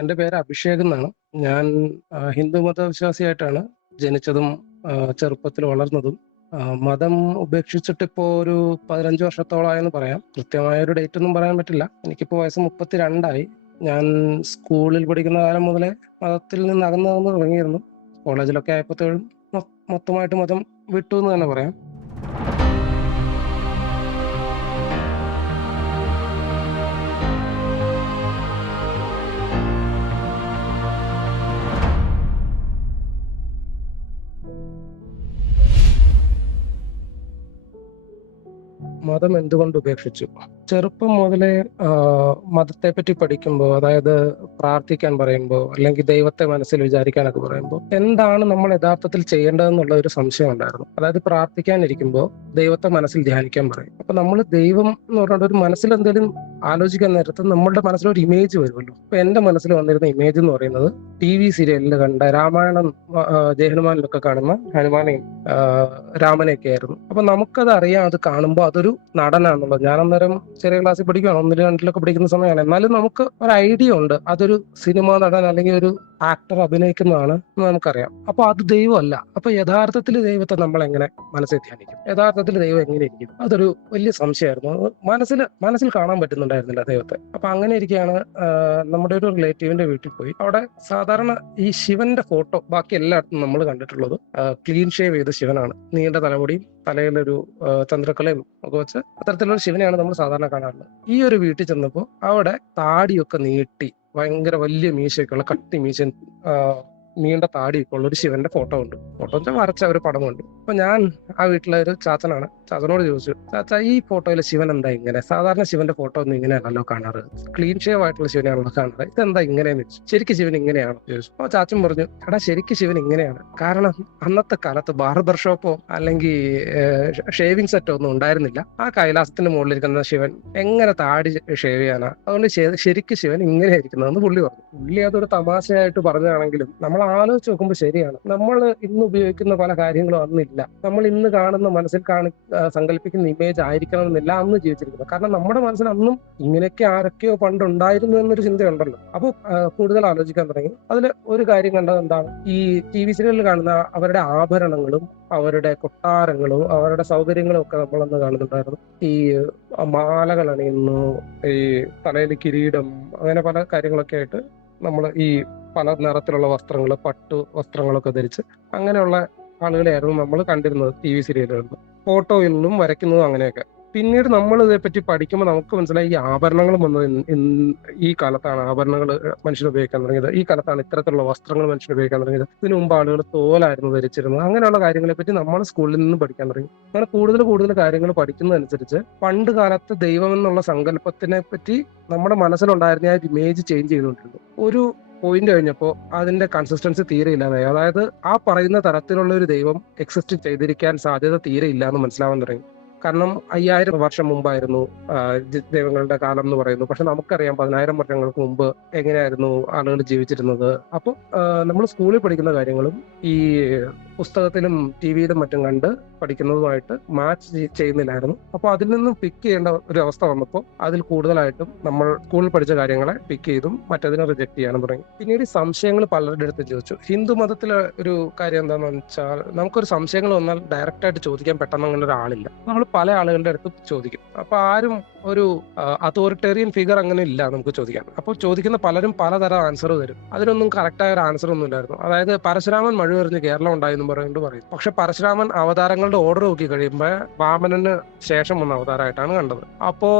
എൻ്റെ പേര് അഭിഷേക് എന്നാണ്. ഞാൻ ഹിന്ദു മതവിശ്വാസിയായിട്ടാണ് ജനിച്ചതും ചെറുപ്പത്തിൽ വളർന്നതും. മതം ഉപേക്ഷിച്ചിട്ടിപ്പോൾ ഒരു 15 വർഷത്തോളമായെന്ന് പറയാം. കൃത്യമായ ഒരു ഡേറ്റ് ഒന്നും പറയാൻ പറ്റില്ല. എനിക്കിപ്പോൾ വയസ്സ് 32 ഞാൻ സ്കൂളിൽ പഠിക്കുന്ന കാലം മുതലേ മതത്തിൽ നിന്ന് അകന്നു തുടങ്ങിയിരുന്നു. കോളേജിലൊക്കെ ആയപ്പോഴത്തേക്കും മൊത്തമായിട്ട് മതം വിട്ടു എന്ന് തന്നെ പറയാം. മതം എന്തുകൊണ്ട് ഉപേക്ഷിച്ചു? ചെറുപ്പം മുതലേ മതത്തെ പറ്റി പഠിക്കുമ്പോൾ, അതായത് പ്രാർത്ഥിക്കാൻ പറയുമ്പോൾ, അല്ലെങ്കിൽ ദൈവത്തെ മനസ്സിൽ വിചാരിക്കാനൊക്കെ പറയുമ്പോൾ, എന്താണ് നമ്മൾ യഥാർത്ഥത്തിൽ ചെയ്യേണ്ടതെന്നുള്ള ഒരു സംശയം ഉണ്ടായിരുന്നു. അതായത് പ്രാർത്ഥിക്കാനിരിക്കുമ്പോൾ ദൈവത്തെ മനസ്സിൽ ധ്യാനിക്കാൻ പറയും. അപ്പൊ നമ്മൾ ദൈവം എന്ന് പറഞ്ഞിട്ട് ഒരു മനസ്സിൽ എന്തെങ്കിലും ആലോചിക്കാൻ നേരത്ത് നമ്മളുടെ മനസ്സിലൊരു ഇമേജ് വരുമല്ലോ. അപ്പൊ എന്റെ മനസ്സിൽ വന്നിരുന്ന ഇമേജ് എന്ന് പറയുന്നത് TV സീരിയലിൽ കണ്ട രാമായണം, ജയഹനുമാനിലൊക്കെ കാണുന്ന ഹനുമാനെയും രാമനെയൊക്കെ ആയിരുന്നു. അപ്പൊ നമുക്കത് അറിയാം, അത് കാണുമ്പോൾ അതൊരു നടനാണെന്നുള്ളത്. ഞാൻ അന്നേരം ചെറിയ ക്ലാസ്സിൽ പഠിക്കുകയാണ്, 1, 2 പഠിക്കുന്ന സമയമാണ്. എന്നാലും നമുക്ക് ഒരു ഐഡിയ ഉണ്ട് അതൊരു സിനിമ നടൻ അല്ലെങ്കിൽ ഒരു ആക്ടർ അഭിനയിക്കുന്നതാണ് എന്ന് നമുക്കറിയാം. അപ്പൊ അത് ദൈവമല്ല. അപ്പൊ യഥാർത്ഥത്തിൽ ദൈവത്തെ നമ്മൾ എങ്ങനെ മനസ്സിൽ ധ്യാനിക്കും? യഥാർത്ഥത്തിൽ ദൈവം എങ്ങനെ ഇരിക്കും? അതൊരു വലിയ സംശയമായിരുന്നു. മനസ്സിൽ കാണാൻ പറ്റുന്നുണ്ടായിരുന്നില്ല ദൈവത്തെ. അപ്പൊ അങ്ങനെ ഇരിക്കുകയാണ് നമ്മുടെ ഒരു റിലേറ്റീവിന്റെ വീട്ടിൽ പോയി. അവിടെ സാധാരണ ഈ ശിവന്റെ ഫോട്ടോ ബാക്കി എല്ലായിടത്തും നമ്മൾ കണ്ടിട്ടുള്ളത് ക്ലീൻ ഷേവ് ചെയ്ത ശിവനാണ്. നീണ്ട തലമുടിയും തലയിലൊരു ചന്ദ്രക്കലയും ഒക്കെ വെച്ച് അത്തരത്തിലുള്ള ശിവനെയാണ് നമ്മൾ സാധാരണ കാണാറുള്ളത്. ഈ ഒരു വീട്ടിൽ ചെന്നപ്പോൾ അവിടെ താടിയൊക്കെ നീട്ടി ഭയങ്കര വലിയ മീശയൊക്കെയുള്ള കട്ടി മീശ, നീണ്ട താടിയൊക്കെ ഉള്ള ഒരു ശിവന്റെ ഫോട്ടോ ഉണ്ട്. ഫോട്ടോ വെച്ചാൽ വരച്ച ഒരു പടമുണ്ട്. അപ്പൊ ഞാൻ ആ വീട്ടിലെ ഒരു ചാച്ചനാണ്, ചാച്ചനോട് ചോദിച്ചു, ചാച്ച ഈ ഫോട്ടോയിലെ ശിവൻ എന്താ ഇങ്ങനെ? സാധാരണ ശിവന്റെ ഫോട്ടോ ഒന്നും ഇങ്ങനെയല്ലല്ലോ കാണാറ്, ക്ലീൻ ഷേവ് ആയിട്ടുള്ള ശിവനെയാണല്ലോ കാണാറ്, ഇതെന്താ ഇങ്ങനെയെന്ന് ചോദിച്ചു. ശരിക്കും ശിവൻ ഇങ്ങനെയാണോ ചോദിച്ചു. അപ്പൊ ചാച്ചൻ പറഞ്ഞു, എടാ ശരിക്കും ശിവൻ ഇങ്ങനെയാണ്. കാരണം അന്നത്തെ കാലത്ത് ബാർബർ ഷോപ്പോ അല്ലെങ്കിൽ ഷേവിംഗ് സെറ്റോ ഒന്നും ഉണ്ടായിരുന്നില്ല. ആ കൈലാസത്തിന്റെ മുകളിലിരിക്കുന്ന ശിവൻ എങ്ങനെ താടി ഷേവ് ചെയ്യാനാ? അതുകൊണ്ട് ശരിക്കും ശിവൻ ഇങ്ങനെ ഇരിക്കുന്നതെന്ന് പുള്ളി പറഞ്ഞു. പുള്ളി അതൊരു തമാശയായിട്ട് പറഞ്ഞാണെങ്കിലും നമ്മൾ ആലോചിച്ച് നോക്കുമ്പോൾ ശരിയാണ്. നമ്മൾ ഇന്ന് ഉപയോഗിക്കുന്ന പല കാര്യങ്ങളും അന്നില്ല. നമ്മൾ ഇന്ന് കാണുന്ന മനസ്സിൽ സങ്കല്പിക്കുന്ന ഇമേജ് ആയിരിക്കണം എന്നില്ല അന്ന് ജീവിച്ചിരിക്കുന്നത്. കാരണം നമ്മുടെ മനസ്സിൽ അന്നും ഇങ്ങനെയൊക്കെ ആരൊക്കെയോ പണ്ടുണ്ടായിരുന്നു എന്നൊരു ചിന്തയുണ്ടല്ലോ. അപ്പോൾ കൂടുതൽ ആലോചിക്കാൻ തുടങ്ങി. അതിൽ ഒരു കാര്യം കണ്ടത് എന്താണ്, ഈ TV സീരിയലിൽ കാണുന്ന അവരുടെ ആഭരണങ്ങളും അവരുടെ കൊട്ടാരങ്ങളും അവരുടെ സൗകര്യങ്ങളും ഒക്കെ നമ്മളന്ന് കാണുന്നുണ്ടായിരുന്നു. ഈ മാലകൾ അണിയുന്നു, ഈ തലയിൽ കിരീടം, അങ്ങനെ പല കാര്യങ്ങളൊക്കെ ആയിട്ട് നമ്മൾ ഈ പല നിറത്തിലുള്ള വസ്ത്രങ്ങൾ, പട്ടു വസ്ത്രങ്ങളൊക്കെ ധരിച്ച് അങ്ങനെയുള്ള ആളുകളെയായിരുന്നു നമ്മൾ കണ്ടിരുന്നത് TV സീരിയലുകളിൽ. ഫോട്ടോയിലും വരയ്ക്കുന്നതും അങ്ങനെയൊക്കെ. പിന്നീട് നമ്മൾ ഇതേപ്പറ്റി പഠിക്കുമ്പോൾ നമുക്ക് മനസ്സിലായി ഈ ആഭരണങ്ങൾ വന്നത് ഈ കാലത്താണ്. ആഭരണങ്ങൾ മനുഷ്യർ ഉപയോഗിക്കാൻ തുടങ്ങിയത് ഈ കാലത്താണ്. ഇത്തരത്തിലുള്ള വസ്ത്രങ്ങൾ മനുഷ്യർ ഉപയോഗിക്കാൻ തുടങ്ങിയത്. ഇതിനു മുമ്പ് ആളുകൾ തോലായിരുന്നു ധരിച്ചിരുന്നത്. അങ്ങനെയുള്ള കാര്യങ്ങളെ പറ്റി നമ്മൾ സ്കൂളിൽ നിന്ന് പഠിക്കാൻ തുടങ്ങി. അങ്ങനെ കൂടുതൽ കാര്യങ്ങൾ പഠിക്കുന്നതനുസരിച്ച് പണ്ട് കാലത്ത് ദൈവം എന്നുള്ള സങ്കല്പത്തിനെ പറ്റി നമ്മുടെ മനസ്സിലുണ്ടായിരുന്ന ആ ഇമേജ് ചേഞ്ച് ചെയ്തുകൊണ്ടിരുന്നു. ഒരു പോയിന്റ് കഴിഞ്ഞപ്പോൾ അതിന്റെ കൺസിസ്റ്റൻസി തീരെ ഇല്ലാതായി. അതായത് ആ പറയുന്ന തരത്തിലുള്ള ഒരു ദൈവം എക്സിസ്റ്റ് ചെയ്തിരിക്കാൻ സാധ്യത തീരെ ഇല്ല എന്ന് മനസ്സിലാവാൻ തുടങ്ങി. കാരണം 5000 വർഷം മുമ്പായിരുന്നു ദൈവങ്ങളുടെ കാലം എന്ന് പറയുന്നു. പക്ഷെ നമുക്കറിയാം 10000 വർഷങ്ങൾക്ക് മുമ്പ് എങ്ങനെയായിരുന്നു ആളുകൾ ജീവിച്ചിരുന്നത്. അപ്പോൾ നമ്മൾ സ്കൂളിൽ പഠിക്കുന്ന കാര്യങ്ങളും ഈ പുസ്തകത്തിലും TV-യിലും മറ്റും കണ്ട് പഠിക്കുന്നതുമായിട്ട് മാച്ച് ചെയ്യുന്നില്ലായിരുന്നു. അപ്പോൾ അതിൽ നിന്നും പിക്ക് ചെയ്യേണ്ട ഒരു അവസ്ഥ വന്നപ്പോൾ അതിൽ കൂടുതലായിട്ടും നമ്മൾ സ്കൂളിൽ പഠിച്ച കാര്യങ്ങളെ പിക്ക് ചെയ്തും മറ്റതിനെ റിജക്ട് ചെയ്യാനും തുടങ്ങി. പിന്നീട് സംശയങ്ങൾ പലരുടെ അടുത്ത് ചോദിച്ചു. ഹിന്ദു മതത്തിലെ ഒരു കാര്യം എന്താണെന്ന് വെച്ചാൽ, നമുക്കൊരു സംശയങ്ങൾ വന്നാൽ ഡയറക്റ്റ് ആയിട്ട് ചോദിക്കാൻ പെട്ടെന്ന് അങ്ങനെ ഒരാളില്ല. നമ്മൾ പല ആളുകളുടെ അടുത്ത് ചോദിക്കും. അപ്പൊ ആരും ഒരു അതോറിറ്റേറിയൻ ഫിഗർ അങ്ങനെ ഇല്ല നമുക്ക് ചോദിക്കാൻ. അപ്പോൾ ചോദിക്കുന്ന പലരും പലതരം ആൻസർ തരും. അതിനൊന്നും കറക്റ്റായ ഒരു ആൻസർ ഒന്നും ഇല്ലായിരുന്നു. അതായത് പരശുരാമൻ മഴുവെറിഞ്ഞ് കേരളം ഉണ്ടായെന്ന് പറയുന്നത് പറയും. പക്ഷെ പരശുരാമൻ അവതാരങ്ങളുടെ ഓർഡർ നോക്കി കഴിയുമ്പോൾ വാമനന് ശേഷം വന്ന അവതാരമായിട്ടാണ് കണ്ടത്. അപ്പോ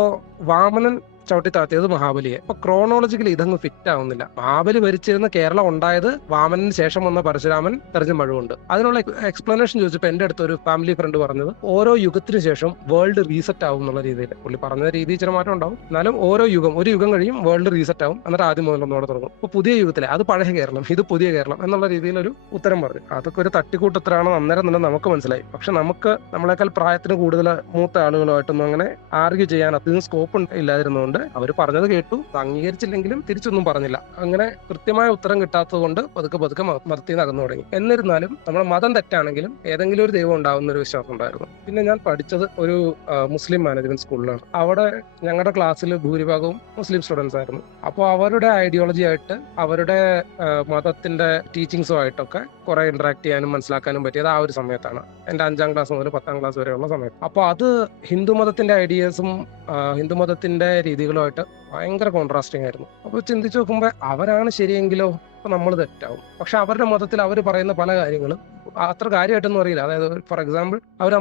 വാമനൻ ചവിട്ടി താഴ്ത്തിയത് മഹാബലിയെ. അപ്പൊ ക്രോണോളജിക്കലി ഇതങ്ങ് ഫിറ്റ് ആവുന്നില്ല. മഹാബലി ഭരിച്ചിരുന്ന കേരളം ഉണ്ടായത് വാമനന് ശേഷം വന്ന പരശുരാമൻ തെരഞ്ഞ മഴുവുണ്ട്. അതിനുള്ള എക്സ്പ്ലനേഷൻ ചോദിച്ചപ്പോൾ എന്റെ അടുത്ത് ഒരു ഫാമിലി ഫ്രണ്ട് പറഞ്ഞത്, ഓരോ യുഗത്തിന് ശേഷം വേൾഡ് റീസെറ്റ് ആവും എന്നുള്ള രീതിയിൽ. പുള്ളി പറഞ്ഞ രീതി ഇച്ചിരി മാറ്റം ഉണ്ടാവും, എന്നാലും ഒരു യുഗം കഴിയും വേൾഡ് റീസെറ്റ് ആവും, എന്നിട്ട് ആദ്യം മുതൽ ഒന്നോടെ തുടങ്ങും. അപ്പൊ പുതിയ യുഗത്തിലെ അത് പഴയ കേരളം, ഇത് പുതിയ കേരളം എന്നുള്ള രീതിയിൽ ഒരു ഉത്തരം പറഞ്ഞു. അതൊക്കെ ഒരു തട്ടിക്കൂട്ടത്തിലാണെന്ന് അന്നേരം തന്നെ നമുക്ക് മനസ്സിലായി. പക്ഷെ നമുക്ക് നമ്മളെക്കാൾ പ്രായത്തിന് കൂടുതൽ മൂത്ത ആളുകളുമായിട്ടൊന്നും അങ്ങനെ ആർഗ്യൂ ചെയ്യാൻ അധികം സ്കോപ്പ് ഇല്ലാതിരുന്നതുകൊണ്ട് അതുകൊണ്ട് അവർ പറഞ്ഞത് കേട്ടു, അംഗീകരിച്ചില്ലെങ്കിലും തിരിച്ചൊന്നും പറഞ്ഞില്ല. അങ്ങനെ കൃത്യമായ ഉത്തരം കിട്ടാത്തത് കൊണ്ട് പതുക്കെ പതുക്കെ മതത്തിൽ നിന്ന് അകന്നു തുടങ്ങി. എന്നിരുന്നാലും നമ്മുടെ മതം തെറ്റാണെങ്കിലും ഏതെങ്കിലും ഒരു ദൈവം ഉണ്ടാകുന്ന ഒരു വിശ്വാസം ഉണ്ടായിരുന്നു. പിന്നെ ഞാൻ പഠിച്ചത് ഒരു മുസ്ലിം മാനേജ്മെന്റ് സ്കൂളിലാണ്. അവിടെ ഞങ്ങളുടെ ക്ലാസ്സിൽ ഭൂരിഭാഗവും മുസ്ലിം സ്റ്റുഡൻസ് ആയിരുന്നു. അപ്പോൾ അവരുടെ ഐഡിയോളജി ആയിട്ട് അവരുടെ മതത്തിന്റെ ടീച്ചിങ്സും ആയിട്ടൊക്കെ കുറെ ഇന്ററാക്ട് ചെയ്യാനും മനസ്സിലാക്കാനും പറ്റിയത് ആ ഒരു സമയത്താണ്. എൻ്റെ 5ാം ക്ലാസ് മുതൽ 10ാം ക്ലാസ് വരെയുള്ള സമയത്ത്. അപ്പോൾ അത് ഹിന്ദുമതത്തിന്റെ ഐഡിയാസും ഹിന്ദുമതത്തിന്റെ രീതികളുമായിട്ട് ഭയങ്കര കോൺട്രാസ്റ്റിംഗ് ആയിരുന്നു. അപ്പോൾ ചിന്തിച്ചു നോക്കുമ്പോൾ അവരാണ് ശരിയെങ്കിലോ അപ്പൊ നമ്മൾ തെറ്റാവും. പക്ഷെ അവരുടെ മതത്തിൽ അവർ പറയുന്ന പല കാര്യങ്ങളും അത്ര കാര്യമായിട്ടൊന്നും അറിയില്ല. അതായത് ഫോർ എക്സാമ്പിൾ അവർ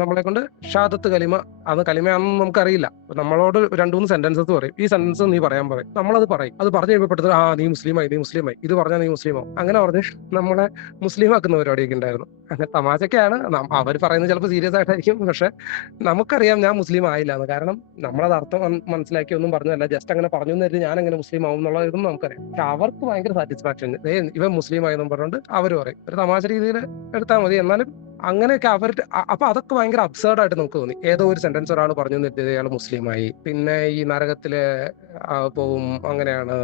നമ്മളെ കൊണ്ട് ഷഹാദത്ത് കലിമ, അത് കലിമയാണെന്ന് നമുക്കറിയില്ല. നമ്മളോട് 2-3 സെന്റൻസസ് പറയും, ഈ സെന്റൻസ് നീ പറയാൻ പറയും, നമ്മളത് പറയും. അത് പറഞ്ഞു കഴിയുമ്പോഴത്തേക്ക് നീ മുസ്ലിമായി, ഇത് പറഞ്ഞാൽ നീ മുസ്ലിമാവും, അങ്ങനെ പറഞ്ഞ് നമ്മളെ മുസ്ലിം ആക്കുന്ന പരിപാടിയൊക്കെ ഉണ്ടായിരുന്നു. അങ്ങനെ തമാശക്കാണ്. അവർ പറയുന്നത് ചിലപ്പോൾ സീരിയസ് ആയിട്ടായിരിക്കും, പക്ഷെ നമുക്കറിയാം ഞാൻ മുസ്ലിം ആയില്ല എന്ന്. കാരണം നമ്മളത് അർത്ഥം മനസ്സിലാക്കി ഒന്നും പറഞ്ഞതല്ല, ജസ്റ്റ് അങ്ങനെ പറഞ്ഞു എന്ന് കരുതി ഞാൻ എങ്ങനെ മുസ്ലിം ആവും എന്നുള്ള ഇതൊന്നും നമുക്കറിയാം. പക്ഷെ അവർക്ക് ഭയങ്കര സാറ്റിസ്ഫാക്ഷൻ, ഇവൻ മുസ്ലിം ആയെന്നും പറഞ്ഞുകൊണ്ട് അവർ പറയും. ഒരു തമാശ രീതിയിൽ എടുത്താൽ മതി. എന്നാലും അങ്ങനെയൊക്കെ അവരുടെ അപ്പൊ അതൊക്കെ ഭയങ്കര അബ്സേർഡ് ആയിട്ട് നമുക്ക് തോന്നി. ഏതോ ഒരു സെന്റൻസ് ഒരാൾ പറഞ്ഞു നിർത്തിയത് അയാൾ മുസ്ലിമായി, പിന്നെ ഈ നരകത്തില് പോവും, അങ്ങനെയാണ്,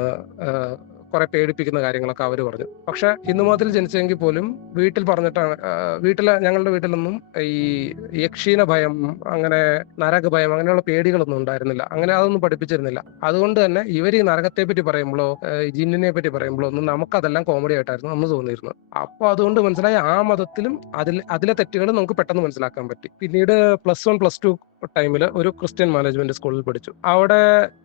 കുറെ പേടിപ്പിക്കുന്ന കാര്യങ്ങളൊക്കെ അവർ പറഞ്ഞു. പക്ഷെ ഹിന്ദുമതത്തിൽ ജനിച്ചെങ്കിൽ പോലും വീട്ടിൽ പറഞ്ഞിട്ടാണ്, ഞങ്ങളുടെ വീട്ടിലൊന്നും ഈ യക്ഷീന ഭയം, അങ്ങനെ നരക ഭയം, അങ്ങനെയുള്ള പേടികളൊന്നും ഉണ്ടായിരുന്നില്ല. അങ്ങനെ അതൊന്നും പഠിപ്പിച്ചിരുന്നില്ല. അതുകൊണ്ട് തന്നെ ഇവർ ഈ നരകത്തെ പറ്റി പറയുമ്പോഴോ ജിന്നിനെ പറ്റി പറയുമ്പോഴോ ഒന്നും നമുക്കതെല്ലാം കോമഡി ആയിട്ടായിരുന്നു അന്ന് തോന്നിയിരുന്നത്. അപ്പൊ അതുകൊണ്ട് മനസ്സിലായി ആ മതത്തിലും അതിലെ തെറ്റുകൾ നമുക്ക് പെട്ടെന്ന് മനസ്സിലാക്കാൻ പറ്റി. പിന്നീട് +1 +2 ടൈമിൽ ഒരു ക്രിസ്ത്യൻ മാനേജ്മെന്റ് സ്കൂളിൽ പഠിച്ചു. അവിടെ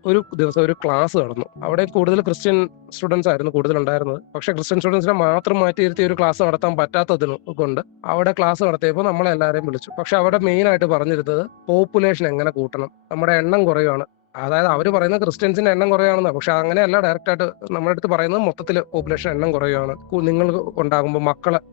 ഒരു ദിവസം ഒരു ക്ലാസ് നടന്നു. അവിടെ കൂടുതൽ ക്രിസ്ത്യൻ സ്റ്റുഡൻസ് ആയിരുന്നു കൂടുതലുണ്ടായിരുന്നത്. പക്ഷെ ക്രിസ്ത്യൻ സ്റ്റുഡൻസിനെ മാത്രം മാറ്റിയിരുത്തി ഒരു ക്ലാസ് നടത്താൻ പറ്റാത്തതിന് കൊണ്ട് അവിടെ ക്ലാസ് നടത്തിയപ്പോൾ നമ്മളെല്ലാവരെയും വിളിച്ചു. പക്ഷെ അവിടെ മെയിൻ ആയിട്ട് പറഞ്ഞിരുന്നത് പോപ്പുലേഷൻ എങ്ങനെ കൂട്ടണം, നമ്മുടെ എണ്ണം കുറയുകയാണ്. അതായത് അവർ പറയുന്നത് ക്രിസ്ത്യൻസിന്റെ എണ്ണം കുറയാണെന്ന്. പക്ഷെ അങ്ങനെയല്ല, ഡയറക്റ്റ് ആയിട്ട് നമ്മുടെ അടുത്ത് പറയുന്നത് മൊത്തത്തിൽ പോപ്പുലേഷൻ എണ്ണം കുറയുകയാണ്. നിങ്ങൾ ഉണ്ടാകുമ്പോൾ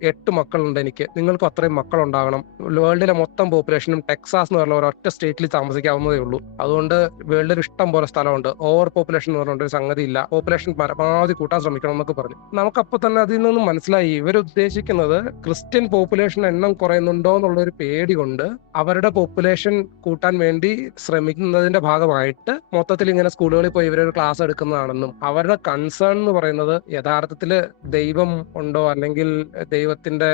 8 മക്കളുണ്ട് എനിക്ക്, നിങ്ങൾക്കും അത്രയും മക്കൾ ഉണ്ടാകണം. വേൾഡിലെ മൊത്തം പോപ്പുലേഷനും ടെക്സാസ് എന്ന് പറഞ്ഞ ഒരൊറ്റ സ്റ്റേറ്റിൽ താമസിക്കാവുന്നതേ ഉള്ളൂ. അതുകൊണ്ട് വേൾഡിൽ ഇഷ്ടം പോലെ സ്ഥലമുണ്ട്. ഓവർ പോപ്പുലേഷൻ എന്ന് പറഞ്ഞൊരു സംഗതി ഇല്ല, പോപ്പുലേഷൻ പരമാവധി കൂട്ടാൻ ശ്രമിക്കണം എന്നൊക്കെ പറഞ്ഞു. നമുക്കപ്പോൾ തന്നെ അതിൽ നിന്നും മനസ്സിലായി ഇവരുദ്ദേശിക്കുന്നത് ക്രിസ്ത്യൻ പോപ്പുലേഷൻ എണ്ണം കുറയുന്നുണ്ടോ എന്നുള്ളൊരു പേടി കൊണ്ട് അവരുടെ പോപ്പുലേഷൻ കൂട്ടാൻ വേണ്ടി ശ്രമിക്കുന്നതിന്റെ ഭാഗമായിട്ട് മൊത്തത്തിൽ ഇങ്ങനെ സ്കൂളുകളിൽ പോയി ഇവരൊരു ക്ലാസ് എടുക്കുന്നതാണെന്നും, അവരുടെ കൺസേൺ എന്ന് പറയുന്നത് യഥാർത്ഥത്തിൽ ദൈവം ഉണ്ടോ അല്ലെങ്കിൽ ദൈവത്തിന്റെ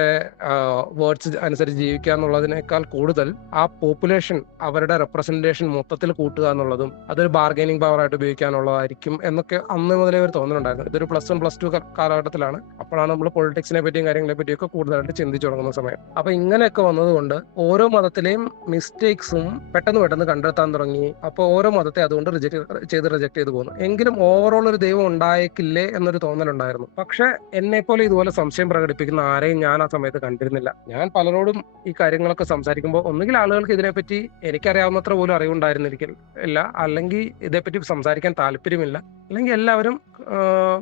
വേർഡ്സ് അനുസരിച്ച് ജീവിക്കുക എന്നുള്ളതിനേക്കാൾ കൂടുതൽ ആ പോപ്പുലേഷൻ, അവരുടെ റെപ്രസെന്റേഷൻ മൊത്തത്തിൽ കൂട്ടുക എന്നുള്ളതും അതൊരു ബാർഗൈനിങ് പവർ ആയിട്ട് ഉപയോഗിക്കാനുള്ളതായിരിക്കും എന്നൊക്കെ അന്ന് മുതലേ ഒരു തോന്നലുണ്ടായിരുന്നു. ഇതൊരു +1 +2 കാലഘട്ടത്തിലാണ്. അപ്പോഴാണ് നമ്മൾ പൊളിറ്റിക്സിനെ പറ്റിയും കാര്യങ്ങളെ പറ്റിയൊക്കെ കൂടുതലായിട്ട് ചിന്തിച്ചു തുടങ്ങുന്ന സമയം. അപ്പൊ ഇങ്ങനെയൊക്കെ വന്നതുകൊണ്ട് ഓരോ മതത്തിലെയും മിസ്റ്റേക്സും പെട്ടെന്ന് കണ്ടെത്താൻ തുടങ്ങി. അപ്പൊ ഓരോ മതത്തെ അതുകൊണ്ട് റിജക്ട് ചെയ്ത് പോകുന്നു. എങ്കിലും ഓവറോൾ ഒരു ദൈവം ഉണ്ടായേക്കില്ലേ എന്നൊരു തോന്നലുണ്ടായിരുന്നു. പക്ഷെ എന്നെ പോലെ ഇതുപോലെ സംശയം പ്രകടിപ്പിക്കുന്ന ആരെയും ഞാൻ ആ സമയത്ത് കണ്ടിരുന്നില്ല. ഞാൻ പലരോടും ഈ കാര്യങ്ങളൊക്കെ സംസാരിക്കുമ്പോൾ ഒന്നുകിൽ ആളുകൾക്ക് ഇതിനെപ്പറ്റി എനിക്കറിയാവുന്നത്ര പോലും അറിവുണ്ടായിരുന്നിരിക്കില്ല, അല്ലെങ്കിൽ ഇതേപ്പറ്റി സംസാരിക്കാൻ താല്പര്യമില്ല, അല്ലെങ്കിൽ എല്ലാവരും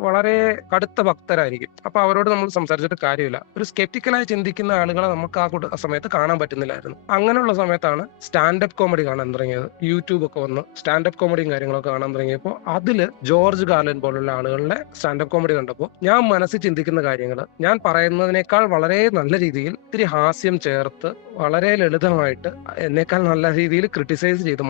വളരെ കടുത്ത ഭക്തരായിരിക്കും. അപ്പൊ അവരോട് നമ്മൾ സംസാരിച്ചിട്ട് കാര്യമില്ല. ഒരു സ്കെപ്റ്റിക്കലായി ചിന്തിക്കുന്ന ആളുകളെ നമുക്ക് ആ സമയത്ത് കാണാൻ പറ്റുന്നില്ലായിരുന്നു. അങ്ങനെയുള്ള സമയത്താണ് സ്റ്റാൻഡപ്പ് കോമഡി കാണാൻ തുടങ്ങിയത്. യൂട്യൂബ് ഒക്കെ വന്ന് സ്റ്റാൻഡപ്പ് കോമഡിയും കാര്യങ്ങളൊക്കെ കാണാൻ തുടങ്ങിയപ്പോൾ അതില് ജോർജ് കാർലിൻ പോലുള്ള ആളുകളുടെ സ്റ്റാൻഡപ്പ് കോമഡി കണ്ടപ്പോൾ ഞാൻ മനസ്സിൽ ചിന്തിക്കുന്ന കാര്യങ്ങൾ ഞാൻ പറയുന്നതിനേക്കാൾ വളരെ നല്ല രീതിയിൽ ഇത്തിരി ഹാസ്യം ചേർത്ത് വളരെ ലളിതമായിട്ട് എന്നേക്കാൾ നല്ല രീതിയിൽ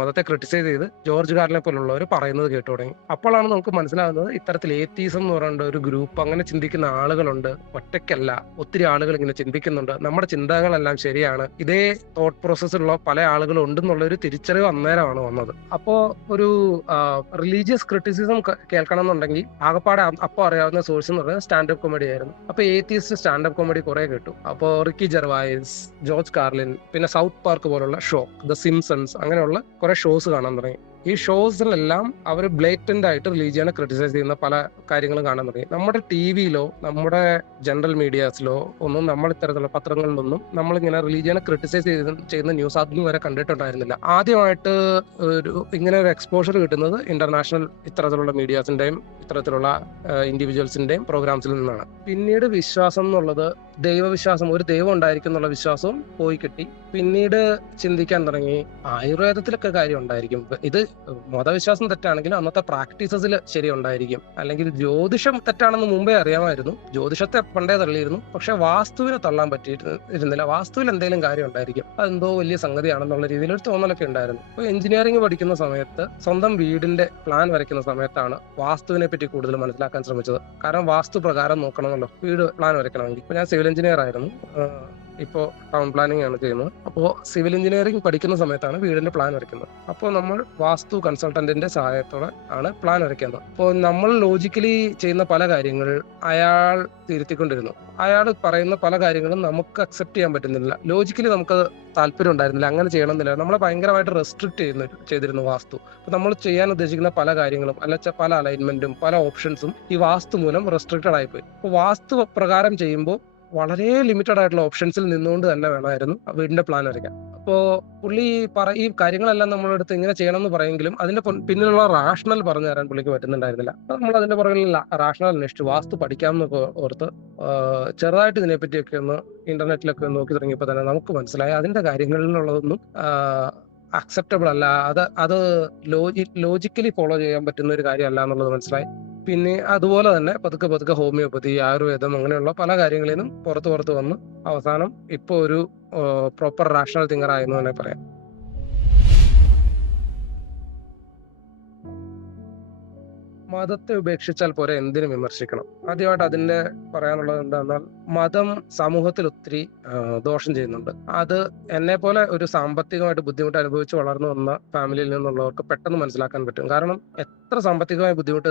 മതത്തെ ക്രിട്ടിസൈസ് ചെയ്ത് ജോർജ് കാർലിനെ പോലുള്ളവർ പറയുന്നത് കേട്ടു തുടങ്ങി. അപ്പോഴാണ് നമുക്ക് മനസ്സിലാകുന്നത് ഇത്തരത്തിൽ ഏത്തീസം എന്ന് പറയുന്ന ഒരു ഗ്രൂപ്പ്, അങ്ങനെ ചിന്തിക്കുന്ന ആളുകളുണ്ട്, ഒറ്റയ്ക്കല്ല, ഒത്തിരി ആളുകൾ ഇങ്ങനെ ചിന്തിക്കുന്നുണ്ട്, നമ്മുടെ ചിന്തകളെല്ലാം ശരിയാണ്, ഇതേ തോട്ട് പ്രോസസ്സുള്ള പല ആളുകളും ഉണ്ടെന്നുള്ള ഒരു തിരിച്ചറിവ് അന്നേരമാണ് വന്നത്. അപ്പോ ഒരു റിലീജിയസ് ക്രിറ്റിസിസം കേൾക്കണം എന്നുണ്ടെങ്കിൽ ആകപ്പാടെ അപ്പോൾ അറിയാവുന്ന സോഴ്സ് എന്ന് പറയുന്നത് സ്റ്റാൻഡപ്പ് കോമഡി ആയിരുന്നു. അപ്പൊ ഏത്തീസ്റ്റ് സ്റ്റാൻഡപ്പ് കോമഡി കുറെ കേട്ടു. അപ്പോൾ റിക്കി ജെർവൈസ്, ജോർജ് കാർലിൻ, പിന്നെ സൗത്ത് പാർക്ക് പോലുള്ള ഷോ, ദ സിംസൺസ്, അങ്ങനെയുള്ള കുറെ ഷോസ് കാണാൻ തുടങ്ങി. ഈ ഷോസിലെല്ലാം അവർ ബ്ലേറ്റന്റ് ആയിട്ട് റിലീജിയനെ ക്രിട്ടിസൈസ് ചെയ്യുന്ന പല കാര്യങ്ങളും കാണാൻ തുടങ്ങി. നമ്മുടെ TV-യിലോ നമ്മുടെ ജനറൽ മീഡിയാസിലോ ഒന്നും, നമ്മൾ ഇത്തരത്തിലുള്ള പത്രങ്ങളിലൊന്നും നമ്മളിങ്ങനെ റിലീജിയനെ ക്രിട്ടിസൈസ് ചെയ്യുന്ന ന്യൂസ് അതൊന്നും വരെ കണ്ടിട്ടുണ്ടായിരുന്നില്ല. ആദ്യമായിട്ട് ഇങ്ങനെ ഒരു എക്സ്പോഷർ കിട്ടുന്നത് ഇന്റർനാഷണൽ ഇത്തരത്തിലുള്ള മീഡിയാസിന്റെയും ഇത്തരത്തിലുള്ള ഇൻഡിവിജ്വൽസിന്റെയും പ്രോഗ്രാംസിൽ നിന്നാണ്. പിന്നീട് വിശ്വാസം എന്നുള്ളത്, ദൈവവിശ്വാസം, ഒരു ദൈവം ഉണ്ടായിരിക്കും എന്നുള്ള വിശ്വാസവും പോയി കിട്ടി. പിന്നീട് ചിന്തിക്കാൻ തുടങ്ങി ആയുർവേദത്തിലൊക്കെ കാര്യം ഉണ്ടായിരിക്കും, ഇത് മതവിശ്വാസം തെറ്റാണെങ്കിലും അന്നത്തെ പ്രാക്ടീസസിൽ ശരിയുണ്ടായിരിക്കും. അല്ലെങ്കിൽ ജ്യോതിഷം തെറ്റാണെന്ന് മുമ്പേ അറിയാമായിരുന്നു, ജ്യോതിഷത്തെ പണ്ടേ തള്ളിയിരുന്നു. പക്ഷെ വാസ്തുവിനെ തള്ളാൻ പറ്റിയിരുന്നില്ല. വാസ്തുവിൽ എന്തെങ്കിലും കാര്യം ഉണ്ടായിരിക്കും, അതെന്തോ വലിയ സംഗതിയാണെന്നുള്ള രീതിയിൽ ഒരു തോന്നലൊക്കെ ഉണ്ടായിരുന്നു. അപ്പോൾ എഞ്ചിനീയറിംഗ് പഠിക്കുന്ന സമയത്ത് സ്വന്തം വീടിന്റെ പ്ലാൻ വരയ്ക്കുന്ന സമയത്താണ് വാസ്തുവിനെ പറ്റി കൂടുതൽ മനസ്സിലാക്കാൻ ശ്രമിച്ചത്. കാരണം വാസ്തു പ്രകാരം നോക്കണമല്ലോ വീട് പ്ലാൻ വരയ്ക്കണമെങ്കിൽ. ഇപ്പൊ ഞാൻ സിവിൽ എഞ്ചിനീയർ ആയിരുന്നു, ഇപ്പോൾ ടൗൺ പ്ലാനിങ് ആണ് ചെയ്യുന്നത്. അപ്പോൾ സിവിൽ എഞ്ചിനീയറിംഗ് പഠിക്കുന്ന സമയത്താണ് വീടിന്റെ പ്ലാൻ വരയ്ക്കുന്നത്. അപ്പോൾ നമ്മൾ വാസ്തു കൺസൾട്ടന്റിന്റെ സഹായത്തോടെ ആണ് പ്ലാൻ വരയ്ക്കുന്നത്. അപ്പോൾ നമ്മൾ ലോജിക്കലി ചെയ്യുന്ന പല കാര്യങ്ങൾ അയാൾ തിരുത്തിക്കൊണ്ടിരുന്നു. അയാൾ പറയുന്ന പല കാര്യങ്ങളും നമുക്ക് അക്സെപ്റ്റ് ചെയ്യാൻ പറ്റുന്നില്ല, ലോജിക്കലി നമുക്ക് താല്പര്യം ഉണ്ടായിരുന്നില്ല, അങ്ങനെ ചെയ്യണമെന്നില്ല. നമ്മളെ ഭയങ്കരമായിട്ട് റെസ്ട്രിക്ട് ചെയ്തിരുന്നു വാസ്തു. അപ്പൊ നമ്മൾ ചെയ്യാൻ ഉദ്ദേശിക്കുന്ന പല കാര്യങ്ങളും പല അലൈൻമെന്റും പല ഓപ്ഷൻസും ഈ വാസ്തു മൂലം റെസ്ട്രിക്റ്റഡ് ആയിപ്പോയി. അപ്പോൾ വാസ്തു പ്രകാരം ചെയ്യുമ്പോൾ വളരെ ലിമിറ്റഡ് ആയിട്ടുള്ള ഓപ്ഷൻസിൽ നിന്നുകൊണ്ട് തന്നെ വേണമായിരുന്നു വീടിന്റെ പ്ലാൻ വരയ്ക്കാൻ. അപ്പോ പുള്ളി ഈ കാര്യങ്ങളെല്ലാം നമ്മളെ അടുത്ത് ഇങ്ങനെ ചെയ്യണം എന്ന് പറയുമെങ്കിലും അതിന്റെ പിന്നിലുള്ള റാഷണൽ പറഞ്ഞു തരാൻ പുള്ളിക്ക് പറ്റുന്നുണ്ടായിരുന്നില്ല. അപ്പൊ നമ്മൾ അതിന്റെ പുറകിൽ റാഷണൽ അന്വേഷിച്ചു വാസ്തു പഠിക്കാമെന്നൊക്കെ ഓർത്ത് ചെറുതായിട്ട് ഇതിനെപ്പറ്റിയൊക്കെ ഒന്ന് ഇന്റർനെറ്റിലൊക്കെ നോക്കി തുടങ്ങിയപ്പോൾ തന്നെ നമുക്ക് മനസ്സിലായി അതിന്റെ കാര്യങ്ങളിലുള്ളതൊന്നും അക്സെപ്റ്റബിൾ അല്ല, അത് ലോജിക്കലി ഫോളോ ചെയ്യാൻ പറ്റുന്ന ഒരു കാര്യമല്ല എന്നുള്ളത് മനസ്സിലായി. പിന്നെ അതുപോലെ തന്നെ പതുക്കെ ഹോമിയോപ്പതി, ആയുർവേദം അങ്ങനെയുള്ള പല കാര്യങ്ങളിൽ നിന്നും പുറത്ത് വന്ന് അവസാനം ഇപ്പൊ ഒരു പ്രോപ്പർ റാഷണൽ തിങ്കർ ആയെന്ന് തന്നെ പറയാം. മതത്തെ ഉപേക്ഷിച്ചാൽ പോരെ എന്തിനും വിമർശിക്കണം. ആദ്യമായിട്ട് അതിന്റെ പറയാനുള്ളത് എന്താണെന്നാൽ മതം സമൂഹത്തിൽ ഒത്തിരി ദോഷം ചെയ്യുന്നുണ്ട്. അത് എന്നെ പോലെ ഒരു സാമ്പത്തികമായിട്ട് ബുദ്ധിമുട്ട് അനുഭവിച്ച് വളർന്നു വന്ന ഫാമിലിയിൽ നിന്നുള്ളവർക്ക് പെട്ടെന്ന് മനസ്സിലാക്കാൻ പറ്റും. കാരണം എത്ര സാമ്പത്തികമായ ബുദ്ധിമുട്ട്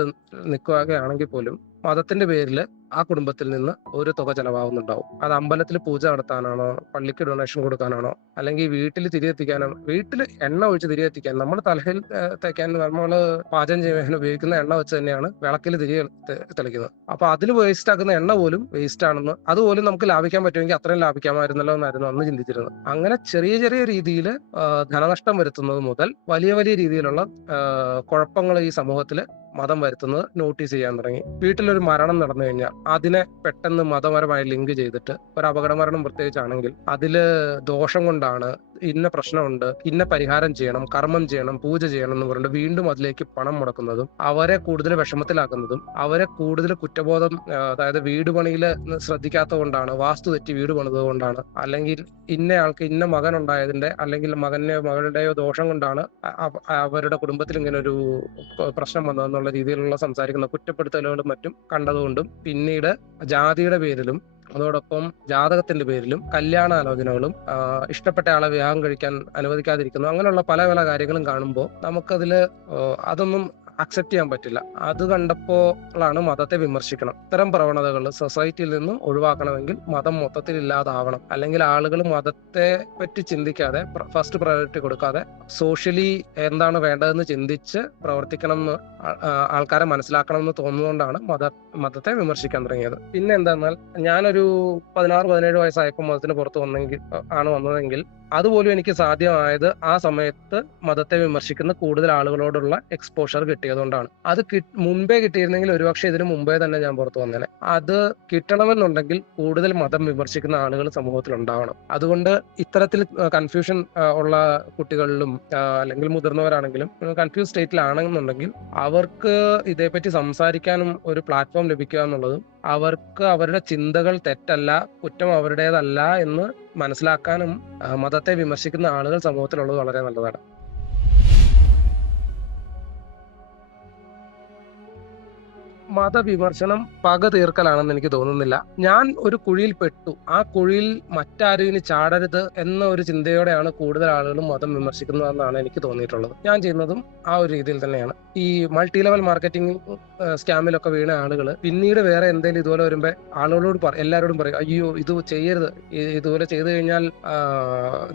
നിൽക്കുകയാണെങ്കിൽ പോലും മതത്തിന്റെ പേരിൽ ആ കുടുംബത്തിൽ നിന്ന് ഒരു തുക ചെലവാകുന്നുണ്ടാവും. അത് അമ്പലത്തിൽ പൂജ നടത്താനാണോ, പള്ളിക്ക് ഡൊണേഷൻ കൊടുക്കാനാണോ, അല്ലെങ്കിൽ വീട്ടിൽ തിരികെത്തിക്കാനോ, വീട്ടിൽ എണ്ണ ഒഴിച്ച് തിരികെത്തിക്കാൻ, നമ്മൾ തലയിൽ തേക്കാൻ നമ്മൾ പാചകം ചെയ്യാൻ ഉപയോഗിക്കുന്ന എണ്ണ വെച്ച് തന്നെയാണ് വിളക്കിൽ തിരികെ തെളിക്കുന്നത്. അപ്പൊ അതിൽ വേസ്റ്റ് ആക്കുന്ന എണ്ണ പോലും വേസ്റ്റ് ആണെന്ന്, അതുപോലും നമുക്ക് ലാഭിക്കാൻ പറ്റുമെങ്കിൽ അത്രയും ലാഭിക്കാമായിരുന്നല്ലോ എന്നായിരുന്നു അന്ന് ചിന്തിച്ചിരുന്നത്. അങ്ങനെ ചെറിയ രീതിയിൽ ധനനഷ്ടം വരുത്തുന്നത് മുതൽ വലിയ രീതിയിലുള്ള കുഴപ്പങ്ങൾ ഈ സമൂഹത്തിൽ മതം വരുത്തുന്നത് നോട്ടീസ് ചെയ്യാൻ തുടങ്ങി. വീട്ടിലൊരു മരണം നടന്നു കഴിഞ്ഞാൽ അതിനെ പെട്ടെന്ന് മതപരമായി ലിങ്ക് ചെയ്തിട്ട്, ഒരു അപകട മരണം പ്രത്യേകിച്ചാണെങ്കിൽ അതില് ദോഷം കൊണ്ടാണ്, ഇന്ന പ്രശ്നമുണ്ട്, ഇന്ന പരിഹാരം ചെയ്യണം, കർമ്മം ചെയ്യണം, പൂജ ചെയ്യണം എന്ന് പറഞ്ഞിട്ട് വീണ്ടും അതിലേക്ക് പണം മുടക്കുന്നതും അവരെ കൂടുതൽ വിഷമത്തിലാക്കുന്നതും അവരെ കൂടുതൽ കുറ്റബോധം, അതായത് വീട് പണിയിൽ ശ്രദ്ധിക്കാത്തത് കൊണ്ടാണ്, വാസ്തു തെറ്റി വീട് പണിത് കൊണ്ടാണ്, അല്ലെങ്കിൽ ഇന്നയാൾക്ക് ഇന്ന മകൻ ഉണ്ടായതിന്റെ അല്ലെങ്കിൽ മകളുടെയോ ദോഷം കൊണ്ടാണ് അവരുടെ കുടുംബത്തിൽ ഇങ്ങനെ ഒരു പ്രശ്നം വന്നതെന്നുള്ള രീതിയിലുള്ള സംസാരിക്കുന്ന കുറ്റപ്പെടുത്തലുകളും മറ്റും കണ്ടതുകൊണ്ടും, പിന്നീട് ജാതിയുടെ പേരിലും അതോടൊപ്പം ജാതകത്തിന്റെ പേരിലും കല്യാണാലോചനകളും ഇഷ്ടപ്പെട്ട ആളെ വിവാഹം കഴിക്കാൻ അനുവദിക്കാതിരിക്കുന്നു, അങ്ങനെയുള്ള പല കാര്യങ്ങളും കാണുമ്പോൾ നമുക്കതില് അതൊന്നും അക്സെപ്റ്റ് ചെയ്യാൻ പറ്റില്ല. അത് കണ്ടപ്പോഴാണ് മതത്തെ വിമർശിക്കണം. ഇത്തരം പ്രവണതകൾ സൊസൈറ്റിയിൽ നിന്നും ഒഴിവാക്കണമെങ്കിൽ മതം മൊത്തത്തിൽ ഇല്ലാതാവണം. അല്ലെങ്കിൽ ആളുകൾ മതത്തെ പറ്റി ചിന്തിക്കാതെ, ഫസ്റ്റ് പ്രയോറിറ്റി കൊടുക്കാതെ സോഷ്യലി എന്താണ് വേണ്ടതെന്ന് ചിന്തിച്ച് പ്രവർത്തിക്കണം എന്ന് ആൾക്കാരെ മനസ്സിലാക്കണം എന്ന് തോന്നുന്നതുകൊണ്ടാണ് മതത്തെ വിമർശിക്കാൻ തുടങ്ങിയത്. പിന്നെ എന്താന്നാൽ ഞാനൊരു 16-17 വയസ്സായപ്പോൾ മതത്തിന് പുറത്ത് വന്നതെങ്കിൽ അതുപോലും എനിക്ക് സാധ്യമായത് ആ സമയത്ത് മതത്തെ വിമർശിക്കുന്ന കൂടുതൽ ആളുകളോടുള്ള എക്സ്പോഷർ കിട്ടിയതുകൊണ്ടാണ്. അത് മുമ്പേ കിട്ടിയിരുന്നെങ്കിൽ ഒരുപക്ഷെ ഇതിന് മുമ്പേ തന്നെ ഞാൻ പുറത്തു വന്നേനെ. അത് കിട്ടണമെന്നുണ്ടെങ്കിൽ കൂടുതൽ മതം വിമർശിക്കുന്ന ആളുകൾ സമൂഹത്തിൽ ഉണ്ടാവണം. അതുകൊണ്ട് ഇത്തരത്തിൽ കൺഫ്യൂഷൻ ഉള്ള കുട്ടികളിലും അല്ലെങ്കിൽ മുതിർന്നവരാണെങ്കിലും കൺഫ്യൂസ് സ്റ്റേറ്റിലാണെന്നുണ്ടെങ്കിൽ അവർക്ക് ഇതേപ്പറ്റി സംസാരിക്കാനും ഒരു പ്ലാറ്റ്ഫോം ലഭിക്കുക എന്നുള്ളതും അവർക്ക് അവരുടെ ചിന്തകൾ തെറ്റല്ല, കുറ്റം അവരുടേതല്ല എന്ന് മനസ്സിലാക്കാനും മതത്തെ വിമർശിക്കുന്ന ആളുകൾ സമൂഹത്തിലുള്ളത് വളരെ നല്ലതാണ്. മതവിമർശനം പക തീർക്കലാണെന്ന് എനിക്ക് തോന്നുന്നില്ല. ഞാൻ ഒരു കുഴിയിൽ പെട്ടു, ആ കുഴിയിൽ മറ്റാരും ഇനി ചാടരുത് എന്ന ഒരു ചിന്തയോടെയാണ് കൂടുതൽ ആളുകളും മതം വിമർശിക്കുന്നതെന്നാണ് എനിക്ക് തോന്നിയിട്ടുള്ളത്. ഞാൻ ചെയ്യുന്നതും ആ ഒരു രീതിയിൽ തന്നെയാണ്. ഈ മൾട്ടി ലെവൽ മാർക്കറ്റിംഗ് സ്കാമിലൊക്കെ വീണ ആളുകൾ പിന്നീട് വേറെ എന്തെങ്കിലും ഇതുപോലെ വരുമ്പോൾ ആളുകളോട് എല്ലാവരോടും പറയും, അയ്യോ ഇത് ചെയ്യരുത്, ഇതുപോലെ ചെയ്തു കഴിഞ്ഞാൽ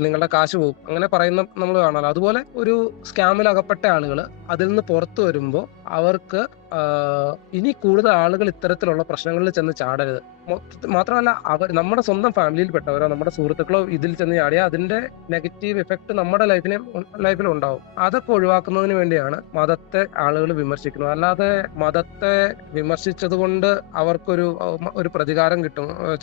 നിങ്ങളുടെ കാശ് പോകും, അങ്ങനെ പറയുന്ന നമ്മൾ കാണാമല്ലോ. അതുപോലെ ഒരു സ്കാമിൽ അകപ്പെട്ട ആളുകൾ അതിൽ നിന്ന് പുറത്തു വരുമ്പോൾ അവർക്ക് ഇനി കൂടുതൽ ആളുകൾ ഇത്തരത്തിലുള്ള പ്രശ്നങ്ങളിൽ ചെന്ന് ചാടരുത്. മാത്രമല്ല നമ്മുടെ സ്വന്തം ഫാമിലിയിൽപ്പെട്ടവരോ നമ്മുടെ സുഹൃത്തുക്കളോ ഇതിൽ ചെന്ന് ചാടിയാൽ അതിന്റെ നെഗറ്റീവ് എഫക്ട് നമ്മുടെ ലൈഫിൽ ഉണ്ടാവും. അതൊക്കെ ഒഴിവാക്കുന്നതിന് വേണ്ടിയാണ് മതത്തെ ആളുകൾ വിമർശിക്കുന്നത്. അല്ലാതെ മതത്തെ വിമർശിച്ചത് കൊണ്ട് അവർക്കൊരു പ്രതികാരം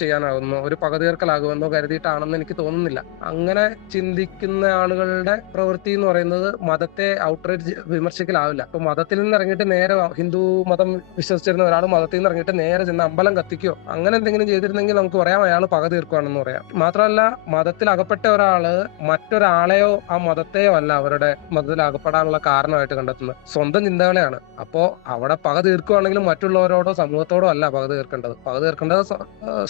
ചെയ്യാനാകുന്നോ, ഒരു പകതീർക്കലാകുമെന്നോ കരുതിയിട്ടാണെന്ന് എനിക്ക് തോന്നുന്നില്ല. അങ്ങനെ ചിന്തിക്കുന്ന ആളുകളുടെ പ്രവൃത്തി എന്ന് പറയുന്നത് മതത്തെ ഔട്ട്റേറ്റ് വിമർശിക്കലാവില്ല. ഇപ്പൊ മതത്തിൽ നിന്ന് ഇറങ്ങിയിട്ട് നേരെ ഹിന്ദു മതം വിശ്വസിച്ചിരുന്ന ഒരാൾ മതത്തിൽ നിന്ന് ഇറങ്ങിയിട്ട് നേരെ ചെന്ന് അമ്പലം കത്തിക്കോ അങ്ങനെ എന്തെങ്കിലും ചെയ്തിരുന്നെങ്കിൽ നമുക്ക് പറയാം അയാൾ പക തീർക്കുകയാണെന്ന് പറയാം. മാത്രമല്ല, മതത്തിൽ അകപ്പെട്ട ഒരാള് മറ്റൊരാളെയോ ആ മതത്തെയോ അല്ല അവരുടെ മതത്തിൽ അകപ്പെടാനുള്ള കാരണമായിട്ട് കണ്ടെത്തുന്നത്, സ്വന്തം ചിന്തകളെയാണ്. അപ്പോ അവിടെ പക തീർക്കുകയാണെങ്കിലും മറ്റുള്ളവരോടോ സമൂഹത്തോടോ അല്ല പക തീർക്കേണ്ടത്. പക തീർക്കേണ്ടത്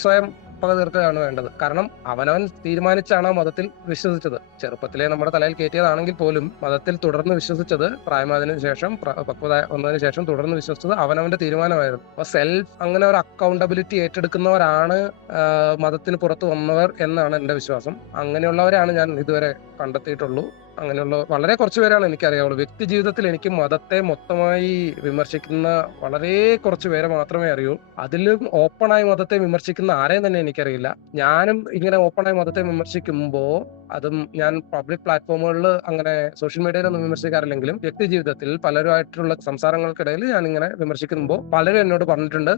സ്വയം പക തീർക്കുകയാണ് വേണ്ടത്. കാരണം അവനവൻ തീരുമാനിച്ചാണ് ആ മതത്തിൽ വിശ്വസിച്ചത്. ചെറുപ്പത്തിലെ നമ്മുടെ തലയിൽ കയറ്റിയതാണെങ്കിൽ പോലും മതത്തിൽ തുടർന്ന് വിശ്വസിച്ചത് പ്രായമായതിനു ശേഷം, പക്വത വന്നതിന് ശേഷം തുടർന്ന് വിശ്വസിച്ചത് അവനവന്റെ തീരുമാനമായിരുന്നു. അപ്പൊ അങ്ങനെ ഒരു അക്കൗണ്ടബിലിറ്റി ഏറ്റെടുക്കുന്നവരാണ് മതത്തിന് പുറത്ത് വന്നവർ എന്നാണ് എന്റെ വിശ്വാസം. അങ്ങനെയുള്ളവരാണ് ഞാൻ ഇതുവരെ കണ്ടെത്തിയിട്ടുള്ളൂ. അങ്ങനെയുള്ള വളരെ കുറച്ചു പേരാണ് എനിക്കറിയാവുള്ളൂ. വ്യക്തി ജീവിതത്തിൽ എനിക്ക് മതത്തെ മൊത്തമായി വിമർശിക്കുന്ന വളരെ കുറച്ച് പേരെ മാത്രമേ അറിയൂ. അതിലും ഓപ്പണായി മതത്തെ വിമർശിക്കുന്ന ആരെയും തന്നെ എനിക്കറിയില്ല. ഞാനും ഇങ്ങനെ ഓപ്പണായി മതത്തെ വിമർശിക്കുമ്പോൾ അതും ഞാൻ പബ്ലിക് പ്ലാറ്റ്ഫോമുകളിൽ അങ്ങനെ സോഷ്യൽ മീഡിയയിലൊന്നും വിമർശിക്കാറില്ലെങ്കിലും വ്യക്തി ജീവിതത്തിൽ പലരുമായിട്ടുള്ള സംസാരങ്ങൾക്കിടയിൽ ഞാൻ ഇങ്ങനെ വിമർശിക്കുമ്പോൾ പലരും എന്നോട് പറഞ്ഞിട്ടുണ്ട്,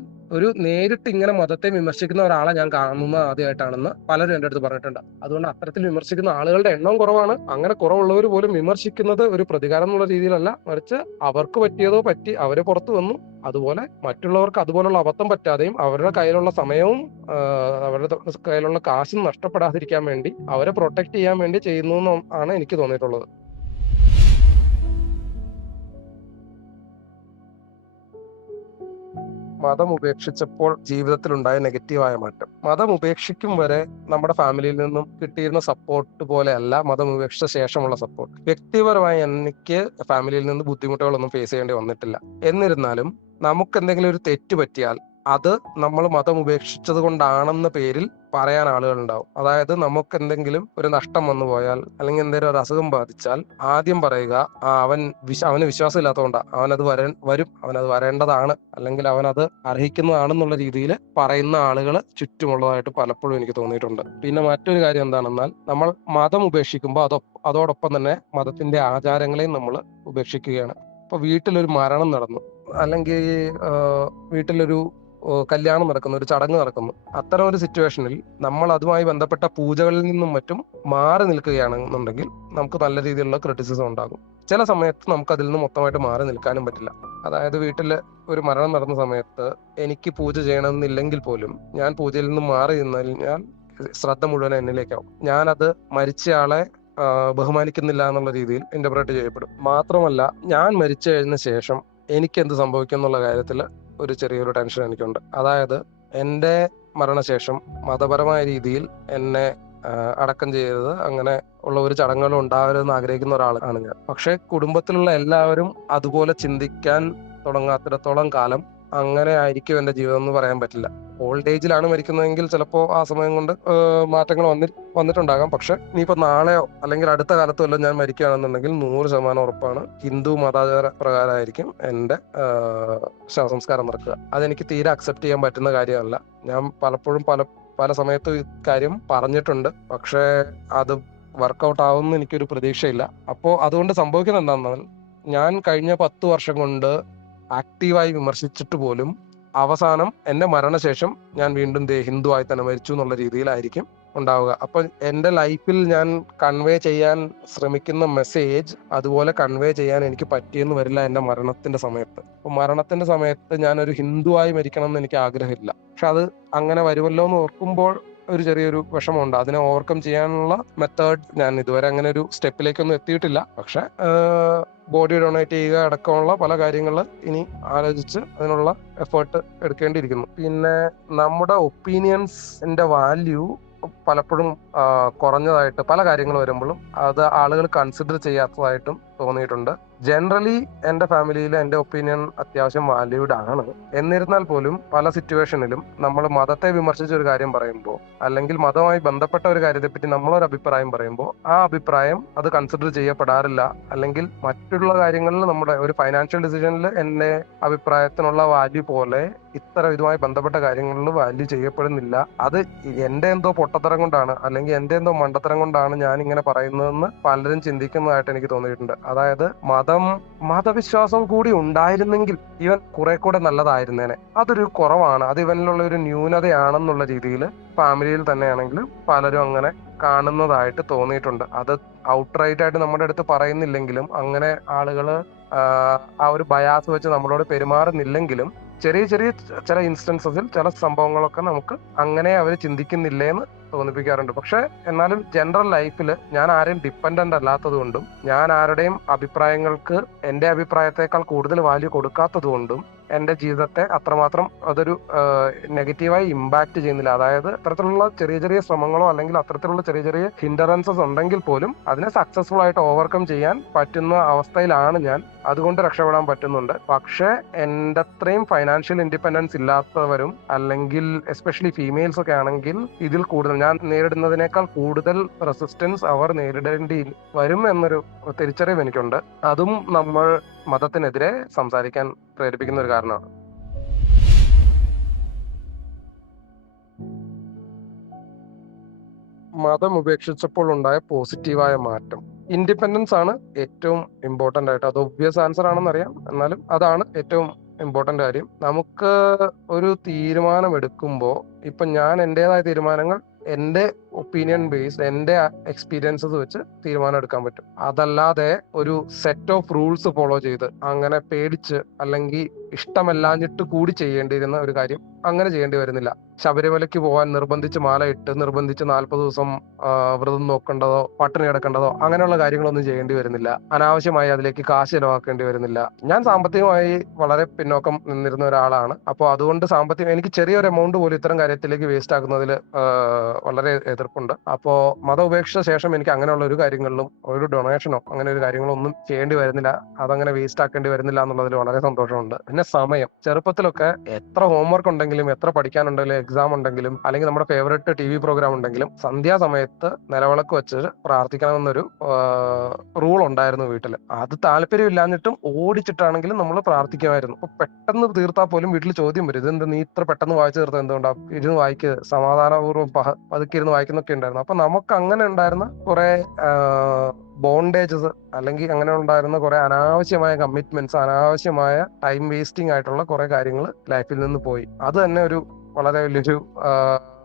നേരിട്ട് ഇങ്ങനെ മതത്തെ വിമർശിക്കുന്ന ഒരാളെ ഞാൻ കാണുന്നത് ആദ്യമായിട്ടാണെന്ന് പലരും എൻ്റെ അടുത്ത് പറഞ്ഞിട്ടുണ്ട്. അതുകൊണ്ട് അത്തരത്തിൽ വിമർശിക്കുന്ന ആളുകളുടെ എണ്ണം കുറവാണ്. അങ്ങനെ കുറവുള്ളവർ പോലും വിമർശിക്കുന്നത് ഒരു പ്രതികാരം എന്നുള്ള രീതിയിലല്ല, മറിച്ച് അവർക്ക് പറ്റിയതോ പറ്റി അവരെ പുറത്തു വന്നു. അതുപോലെ മറ്റുള്ളവർക്ക് അതുപോലുള്ള അബദ്ധം പറ്റാതെയും അവരുടെ കയ്യിലുള്ള സമയവും അവരുടെ കയ്യിലുള്ള കാശും നഷ്ടപ്പെടാതിരിക്കാൻ വേണ്ടി അവരെ പ്രൊട്ടക്ട് ചെയ്യാൻ വേണ്ടി ചെയ്യുന്നു ആണ് എനിക്ക് തോന്നിയിട്ടുള്ളത്. മതം ഉപേക്ഷിച്ചപ്പോൾ ജീവിതത്തിലുണ്ടായ നെഗറ്റീവായ മാറ്റം. മതം ഉപേക്ഷിക്കും വരെ നമ്മുടെ ഫാമിലിയിൽ നിന്നും കിട്ടിയിരുന്ന സപ്പോർട്ട് പോലെയല്ല മതം ഉപേക്ഷിച്ച ശേഷമുള്ള സപ്പോർട്ട്. വ്യക്തിപരമായി എനിക്ക് ഫാമിലിയിൽ നിന്ന് ബുദ്ധിമുട്ടുകളൊന്നും ഫേസ് ചെയ്യേണ്ടി വന്നിട്ടില്ല. എന്നിരുന്നാലും നമുക്ക് എന്തെങ്കിലും ഒരു തെറ്റ് പറ്റിയാൽ അത് നമ്മൾ മതം ഉപേക്ഷിച്ചത് കൊണ്ടാണെന്ന പേരിൽ പറയാൻ ആളുകളുണ്ടാവും. അതായത് നമുക്ക് എന്തെങ്കിലും ഒരു നഷ്ടം വന്നു പോയാൽ അല്ലെങ്കിൽ എന്തെങ്കിലും ഒരു അസുഖം ബാധിച്ചാൽ ആദ്യം പറയുക അവന് വിശ്വാസമില്ലാത്തതുകൊണ്ടാണ്, അവനത് വരും, അവനത് വരേണ്ടതാണ്, അല്ലെങ്കിൽ അവനത് അർഹിക്കുന്നതാണെന്നുള്ള രീതിയിൽ പറയുന്ന ആളുകൾ ചുറ്റുമുള്ളതായിട്ട് പലപ്പോഴും എനിക്ക് തോന്നിയിട്ടുണ്ട്. പിന്നെ മറ്റൊരു കാര്യം എന്താണെന്നാൽ, നമ്മൾ മതം ഉപേക്ഷിക്കുമ്പോൾ അതോടൊപ്പം തന്നെ മതത്തിന്റെ ആചാരങ്ങളെയും നമ്മൾ ഉപേക്ഷിക്കുകയാണ്. ഇപ്പൊ വീട്ടിലൊരു മരണം നടന്നു, അല്ലെങ്കിൽ വീട്ടിലൊരു കല്യാണം നടക്കുന്നു, ഒരു ചടങ്ങ് നടക്കുന്നു. അത്തരം ഒരു സിറ്റുവേഷനിൽ നമ്മൾ അതുമായി ബന്ധപ്പെട്ട പൂജകളിൽ നിന്നും മറ്റും മാറി നിൽക്കുകയാണെന്നുണ്ടെങ്കിൽ നമുക്ക് നല്ല രീതിയിലുള്ള ക്രിറ്റിസിസം ഉണ്ടാകും. ചില സമയത്ത് നമുക്ക് അതിൽ നിന്ന് മൊത്തമായിട്ട് മാറി നിൽക്കാനും പറ്റില്ല. അതായത് വീട്ടിൽ ഒരു മരണം നടന്ന സമയത്ത് എനിക്ക് പൂജ ചെയ്യണമെന്നില്ലെങ്കിൽ പോലും ഞാൻ പൂജയിൽ നിന്ന് മാറി നിന്നാൽ ശ്രദ്ധ മുഴുവൻ എന്നിലേക്കാവും. ഞാനത് മരിച്ചയാളെ ബഹുമാനിക്കുന്നില്ല എന്നുള്ള രീതിയിൽ ഇന്റർപ്രറ്റ് ചെയ്യപ്പെടും. മാത്രമല്ല, ഞാൻ മരിച്ചു കഴിഞ്ഞ ശേഷം എനിക്ക് എന്ത് സംഭവിക്കും എന്നുള്ള കാര്യത്തിൽ ഒരു ചെറിയൊരു ടെൻഷൻ എനിക്കുണ്ട്. അതായത് എൻ്റെ മരണശേഷം മതപരമായ രീതിയിൽ എന്നെ അടക്കം ചെയ്തത് അങ്ങനെ ഉള്ള ഒരു ചടങ്ങുകളും ഉണ്ടാവരുതെന്ന് ആഗ്രഹിക്കുന്ന ഒരാളാണ് ഞാൻ. പക്ഷെ കുടുംബത്തിലുള്ള എല്ലാവരും അതുപോലെ ചിന്തിക്കാൻ തുടങ്ങാത്തിടത്തോളം കാലം അങ്ങനെ ആയിരിക്കും എൻ്റെ ജീവിതം എന്ന് പറയാൻ പറ്റില്ല. ഓൾഡ് ഏജിലാണ് മരിക്കുന്നതെങ്കിൽ ചിലപ്പോൾ ആ സമയം കൊണ്ട് മാറ്റങ്ങൾ വന്നിട്ടുണ്ടാകാം. പക്ഷെ ഇനിയിപ്പോ നാളെയോ അല്ലെങ്കിൽ അടുത്ത കാലത്തോ എല്ലാം ഞാൻ മരിക്കുകയാണെന്നുണ്ടെങ്കിൽ 100% ഉറപ്പാണ് ഹിന്ദു മതാചാര പ്രകാരമായിരിക്കും എൻ്റെ ശവസംസ്കാരം നടക്കുക. അതെനിക്ക് തീരെ അക്സെപ്റ്റ് ചെയ്യാൻ പറ്റുന്ന കാര്യമല്ല. ഞാൻ പലപ്പോഴും പല സമയത്തും ഈ കാര്യം പറഞ്ഞിട്ടുണ്ട്. പക്ഷേ അത് വർക്കൗട്ട് ആവുമെന്ന് എനിക്കൊരു പ്രതീക്ഷയില്ല. അപ്പോൾ അതുകൊണ്ട് സംഭവിക്കുന്നത് എന്താണെന്നാൽ, ഞാൻ കഴിഞ്ഞ 10 വർഷം കൊണ്ട് ആക്റ്റീവായി വിമർശിച്ചിട്ട് പോലും അവസാനം എന്റെ മരണശേഷം ഞാൻ വീണ്ടും ഹിന്ദു ആയി തന്നെ മരിച്ചു എന്നുള്ള രീതിയിലായിരിക്കും ഉണ്ടാവുക. അപ്പൊ എന്റെ ലൈഫിൽ ഞാൻ കൺവേ ചെയ്യാൻ ശ്രമിക്കുന്ന മെസ്സേജ് അതുപോലെ കൺവേ ചെയ്യാൻ എനിക്ക് പറ്റിയെന്ന് വരില്ല എന്റെ മരണത്തിന്റെ സമയത്ത്. അപ്പൊ മരണത്തിന്റെ സമയത്ത് ഞാനൊരു ഹിന്ദുവായി മരിക്കണം എന്ന് എനിക്ക് ആഗ്രഹമില്ല. പക്ഷെ അത് അങ്ങനെ വരുമല്ലോ എന്ന് ഓർക്കുമ്പോൾ ഒരു ചെറിയൊരു വിഷമമുണ്ട്. അതിനെ ഓവർകം ചെയ്യാനുള്ള മെത്തേഡ് ഞാൻ ഇതുവരെ അങ്ങനെ ഒരു സ്റ്റെപ്പിലേക്കൊന്നും എത്തിയിട്ടില്ല. പക്ഷെ ബോഡി ഡൊണേറ്റ് ചെയ്യുക അടക്കമുള്ള പല കാര്യങ്ങൾ ഇനി ആലോചിച്ച് അതിനുള്ള എഫേർട്ട് എടുക്കേണ്ടിയിരിക്കുന്നു. പിന്നെ നമ്മുടെ ഒപ്പീനിയൻസിന്റെ വാല്യൂ പലപ്പോഴും കുറഞ്ഞതായിട്ട് പല കാര്യങ്ങൾ വരുമ്പോഴും അത് ആളുകൾ കൺസിഡർ ചെയ്യാത്തതായിട്ടും തോന്നിയിട്ടുണ്ട്. ജനറലി എൻ്റെ ഫാമിലിയിൽ എൻ്റെ ഒപ്പീനിയൻ അത്യാവശ്യം വാല്യൂഡ് ആണ്. എന്നിരുന്നാൽ പോലും പല സിറ്റുവേഷനിലും നമ്മൾ മതത്തെ വിമർശിച്ച ഒരു കാര്യം പറയുമ്പോൾ, അല്ലെങ്കിൽ മതവുമായി ബന്ധപ്പെട്ട ഒരു കാര്യത്തെപ്പറ്റി നമ്മളൊരു അഭിപ്രായം പറയുമ്പോൾ, ആ അഭിപ്രായം അത് കൺസിഡർ ചെയ്യപ്പെടാറില്ല. അല്ലെങ്കിൽ മറ്റുള്ള കാര്യങ്ങളിൽ, നമ്മുടെ ഒരു ഫൈനാൻഷ്യൽ ഡിസിഷനിൽ എൻ്റെ അഭിപ്രായത്തിനുള്ള വാല്യൂ പോലെ ഇത്തരം ഇതുമായി ബന്ധപ്പെട്ട കാര്യങ്ങളിൽ വാല്യൂ ചെയ്യപ്പെടുന്നില്ല. അത് എന്റെ എന്തോ പൊട്ടത്തരം കൊണ്ടാണ്, അല്ലെങ്കിൽ എന്റെ എന്തോ മണ്ടത്തരം കൊണ്ടാണ് ഞാൻ ഇങ്ങനെ പറയുന്നതെന്ന് പലരും ചിന്തിക്കുന്നതായിട്ട് എനിക്ക് തോന്നിയിട്ടുണ്ട്. അതായത് മതവിശ്വാസം കൂടി ഉണ്ടായിരുന്നെങ്കിൽ ഇവൻ കുറെ കൂടെ നല്ലതായിരുന്നേനെ. അതൊരു കുറവാണ്, അത് ഇവനിലുള്ള ഒരു ന്യൂനതയാണെന്നുള്ള രീതിയിൽ ഫാമിലിയിൽ തന്നെയാണെങ്കിലും പലരും അങ്ങനെ കാണുന്നതായിട്ട് തോന്നിയിട്ടുണ്ട്. അത് ഔട്ട്റൈറ്റ് ആയിട്ട് നമ്മുടെ അടുത്ത് പറയുന്നില്ലെങ്കിലും, അങ്ങനെ ആളുകള് ആ ഒരു ബയാസ് വെച്ച് നമ്മളോട് പെരുമാറുന്നില്ലെങ്കിലും, ചെറിയ ചെറിയ ചില ഇൻസ്റ്റൻസസിൽ ചില സംഭവങ്ങളൊക്കെ നമുക്ക് അങ്ങനെ അവർ ചിന്തിക്കുന്നില്ലേന്ന് തോന്നിപ്പിക്കാറുണ്ട്. പക്ഷെ എന്നാലും ജനറൽ ലൈഫിൽ ഞാൻ ആരെയും ഡിപ്പെൻഡന്റ് അല്ലാത്തത് കൊണ്ടും, ഞാൻ ആരുടെയും അഭിപ്രായങ്ങൾക്ക് എന്റെ അഭിപ്രായത്തെക്കാൾ കൂടുതൽ വാല്യൂ കൊടുക്കാത്തത് കൊണ്ടും എന്റെ ജീവിതത്തെ അത്രമാത്രം അതൊരു നെഗറ്റീവായി ഇമ്പാക്ട് ചെയ്യുന്നില്ല. അതായത് അത്തരത്തിലുള്ള ചെറിയ ചെറിയ ശ്രമങ്ങളോ അല്ലെങ്കിൽ അത്തരത്തിലുള്ള ചെറിയ ചെറിയ ഹിൻഡറൻസസ് ഉണ്ടെങ്കിൽ പോലും അതിനെ സക്സസ്ഫുൾ ആയിട്ട് ഓവർകം ചെയ്യാൻ പറ്റുന്ന അവസ്ഥയിലാണ് ഞാൻ. അതുകൊണ്ട് രക്ഷപ്പെടാൻ പറ്റുന്നുണ്ട്. പക്ഷെ എൻ്റെ അത്രയും ഫൈനാൻഷ്യൽ ഇൻഡിപെൻഡൻസ് ഇല്ലാത്തവരും, അല്ലെങ്കിൽ എസ്പെഷ്യലി ഫീമെയിൽസ് ഒക്കെ ആണെങ്കിൽ ഇതിൽ കൂടുതൽ ഞാൻ നേരിടുന്നതിനേക്കാൾ കൂടുതൽ റെസിസ്റ്റൻസ് അവർ നേരിടേണ്ടി വരും എന്നൊരു തിരിച്ചറിവ് എനിക്കുണ്ട്. അതും നമ്മൾ മതത്തിനെതിരെ സംസാരിക്കാൻ പ്രേരിപ്പിക്കുന്ന ഒരു കാരണമാണ്. മതം ഉപേക്ഷിച്ചപ്പോൾ ഉണ്ടായ പോസിറ്റീവായ മാറ്റം, ഇൻഡിപെൻഡൻസ് ആണ് ഏറ്റവും ഇമ്പോർട്ടന്റ് ആയിട്ട്. അത് ഒബ്വിയസ് ആൻസർ ആണെന്ന് അറിയാം, എന്നാലും അതാണ് ഏറ്റവും ഇമ്പോർട്ടന്റ് കാര്യം. നമുക്ക് ഒരു തീരുമാനം എടുക്കുമ്പോൾ, ഇപ്പൊ ഞാൻ എന്റേതായ തീരുമാനങ്ങൾ എന്റെ ഒപ്പീനിയൻ ബേസ്ഡ്, എന്റെ എക്സ്പീരിയൻസസ് വെച്ച് തീരുമാനം എടുക്കാൻ പറ്റും. അതല്ലാതെ ഒരു സെറ്റ് ഓഫ് റൂൾസ് ഫോളോ ചെയ്ത് അങ്ങനെ പേടിച്ച് അല്ലെങ്കിൽ ഇഷ്ടമല്ലാഞ്ഞിട്ട് കൂടി ചെയ്യേണ്ടിയിരുന്ന ഒരു കാര്യം അങ്ങനെ ചെയ്യേണ്ടി വരുന്നില്ല. ശബരിമലയ്ക്ക് പോകാൻ നിർബന്ധിച്ച് മാല ഇട്ട് നിർബന്ധിച്ച് 40 ദിവസം വ്രതം നോക്കേണ്ടതോ പട്ടിണി കിടക്കേണ്ടതോ അങ്ങനെയുള്ള കാര്യങ്ങളൊന്നും ചെയ്യേണ്ടി വരുന്നില്ല. അനാവശ്യമായി അതിലേക്ക് കാശ് ചെലവാക്കേണ്ടി വരുന്നില്ല. ഞാൻ സാമ്പത്തികമായി വളരെ പിന്നോക്കം നിന്നിരുന്ന ഒരാളാണ്. അപ്പോൾ അതുകൊണ്ട് സാമ്പത്തികം, എനിക്ക് ചെറിയൊരു എമൗണ്ട് പോലും ഇത്തരം കാര്യത്തിലേക്ക് വേസ്റ്റ് ആക്കുന്നതിൽ വളരെ എതിർപ്പുണ്ട്. അപ്പോ മതം ഉപേക്ഷിച്ച ശേഷം എനിക്ക് അങ്ങനെയുള്ള ഒരു കാര്യങ്ങളിലും ഒരു ഡൊണേഷനോ അങ്ങനെ ഒരു കാര്യങ്ങളോ ഒന്നും ചെയ്യേണ്ടി വരുന്നില്ല. അതങ്ങനെ വേസ്റ്റ് ആക്കേണ്ടി വരുന്നില്ല എന്നുള്ളതിൽ വളരെ സന്തോഷമുണ്ട്. പിന്നെ സമയം, ചെറുപ്പത്തിലൊക്കെ എത്ര ഹോംവർക്ക് ഉണ്ടെങ്കിലും, എത്ര പഠിക്കാനുണ്ടെങ്കിലും, എക്സാം ഉണ്ടെങ്കിലും, അല്ലെങ്കിൽ നമ്മുടെ ഫേവറേറ്റ് TV പ്രോഗ്രാം ഉണ്ടെങ്കിലും സന്ധ്യാസമയത്ത് നിലവിളക്ക് വെച്ച് പ്രാർത്ഥിക്കണമെന്നൊരു റൂൾ ഉണ്ടായിരുന്നു വീട്ടിൽ. അത് താല്പര്യമില്ലാഞ്ഞിട്ടും ഓടിച്ചിട്ടാണെങ്കിലും നമ്മൾ പ്രാർത്ഥിക്കുമായിരുന്നു. അപ്പൊ പെട്ടെന്ന് തീർത്താൽ പോലും വീട്ടിൽ ചോദ്യം വരും, ഇതെന്ത് നീ ഇത്ര പെട്ടെന്ന് വായിച്ചു തീർത്ത, എന്തുകൊണ്ടാ ഇരുന്ന് വായിക്ക്, സമാധാനപൂർവ്വം പതുക്കെ ഇരുന്ന് വായിക്കുന്നൊക്കെ ഉണ്ടായിരുന്നു. അപ്പൊ നമുക്ക് അങ്ങനെ ഉണ്ടായിരുന്ന കുറെ ബോണ്ടേജസ്, അല്ലെങ്കിൽ അങ്ങനെ ഉണ്ടായിരുന്ന കുറെ അനാവശ്യമായ കമ്മിറ്റ്മെന്റ്സ്, അനാവശ്യമായ ടൈം വേസ്റ്റിംഗ് ആയിട്ടുള്ള കുറെ കാര്യങ്ങൾ ലൈഫിൽ നിന്ന് പോയി. അത് തന്നെ ഒരു വളരെ വലിയൊരു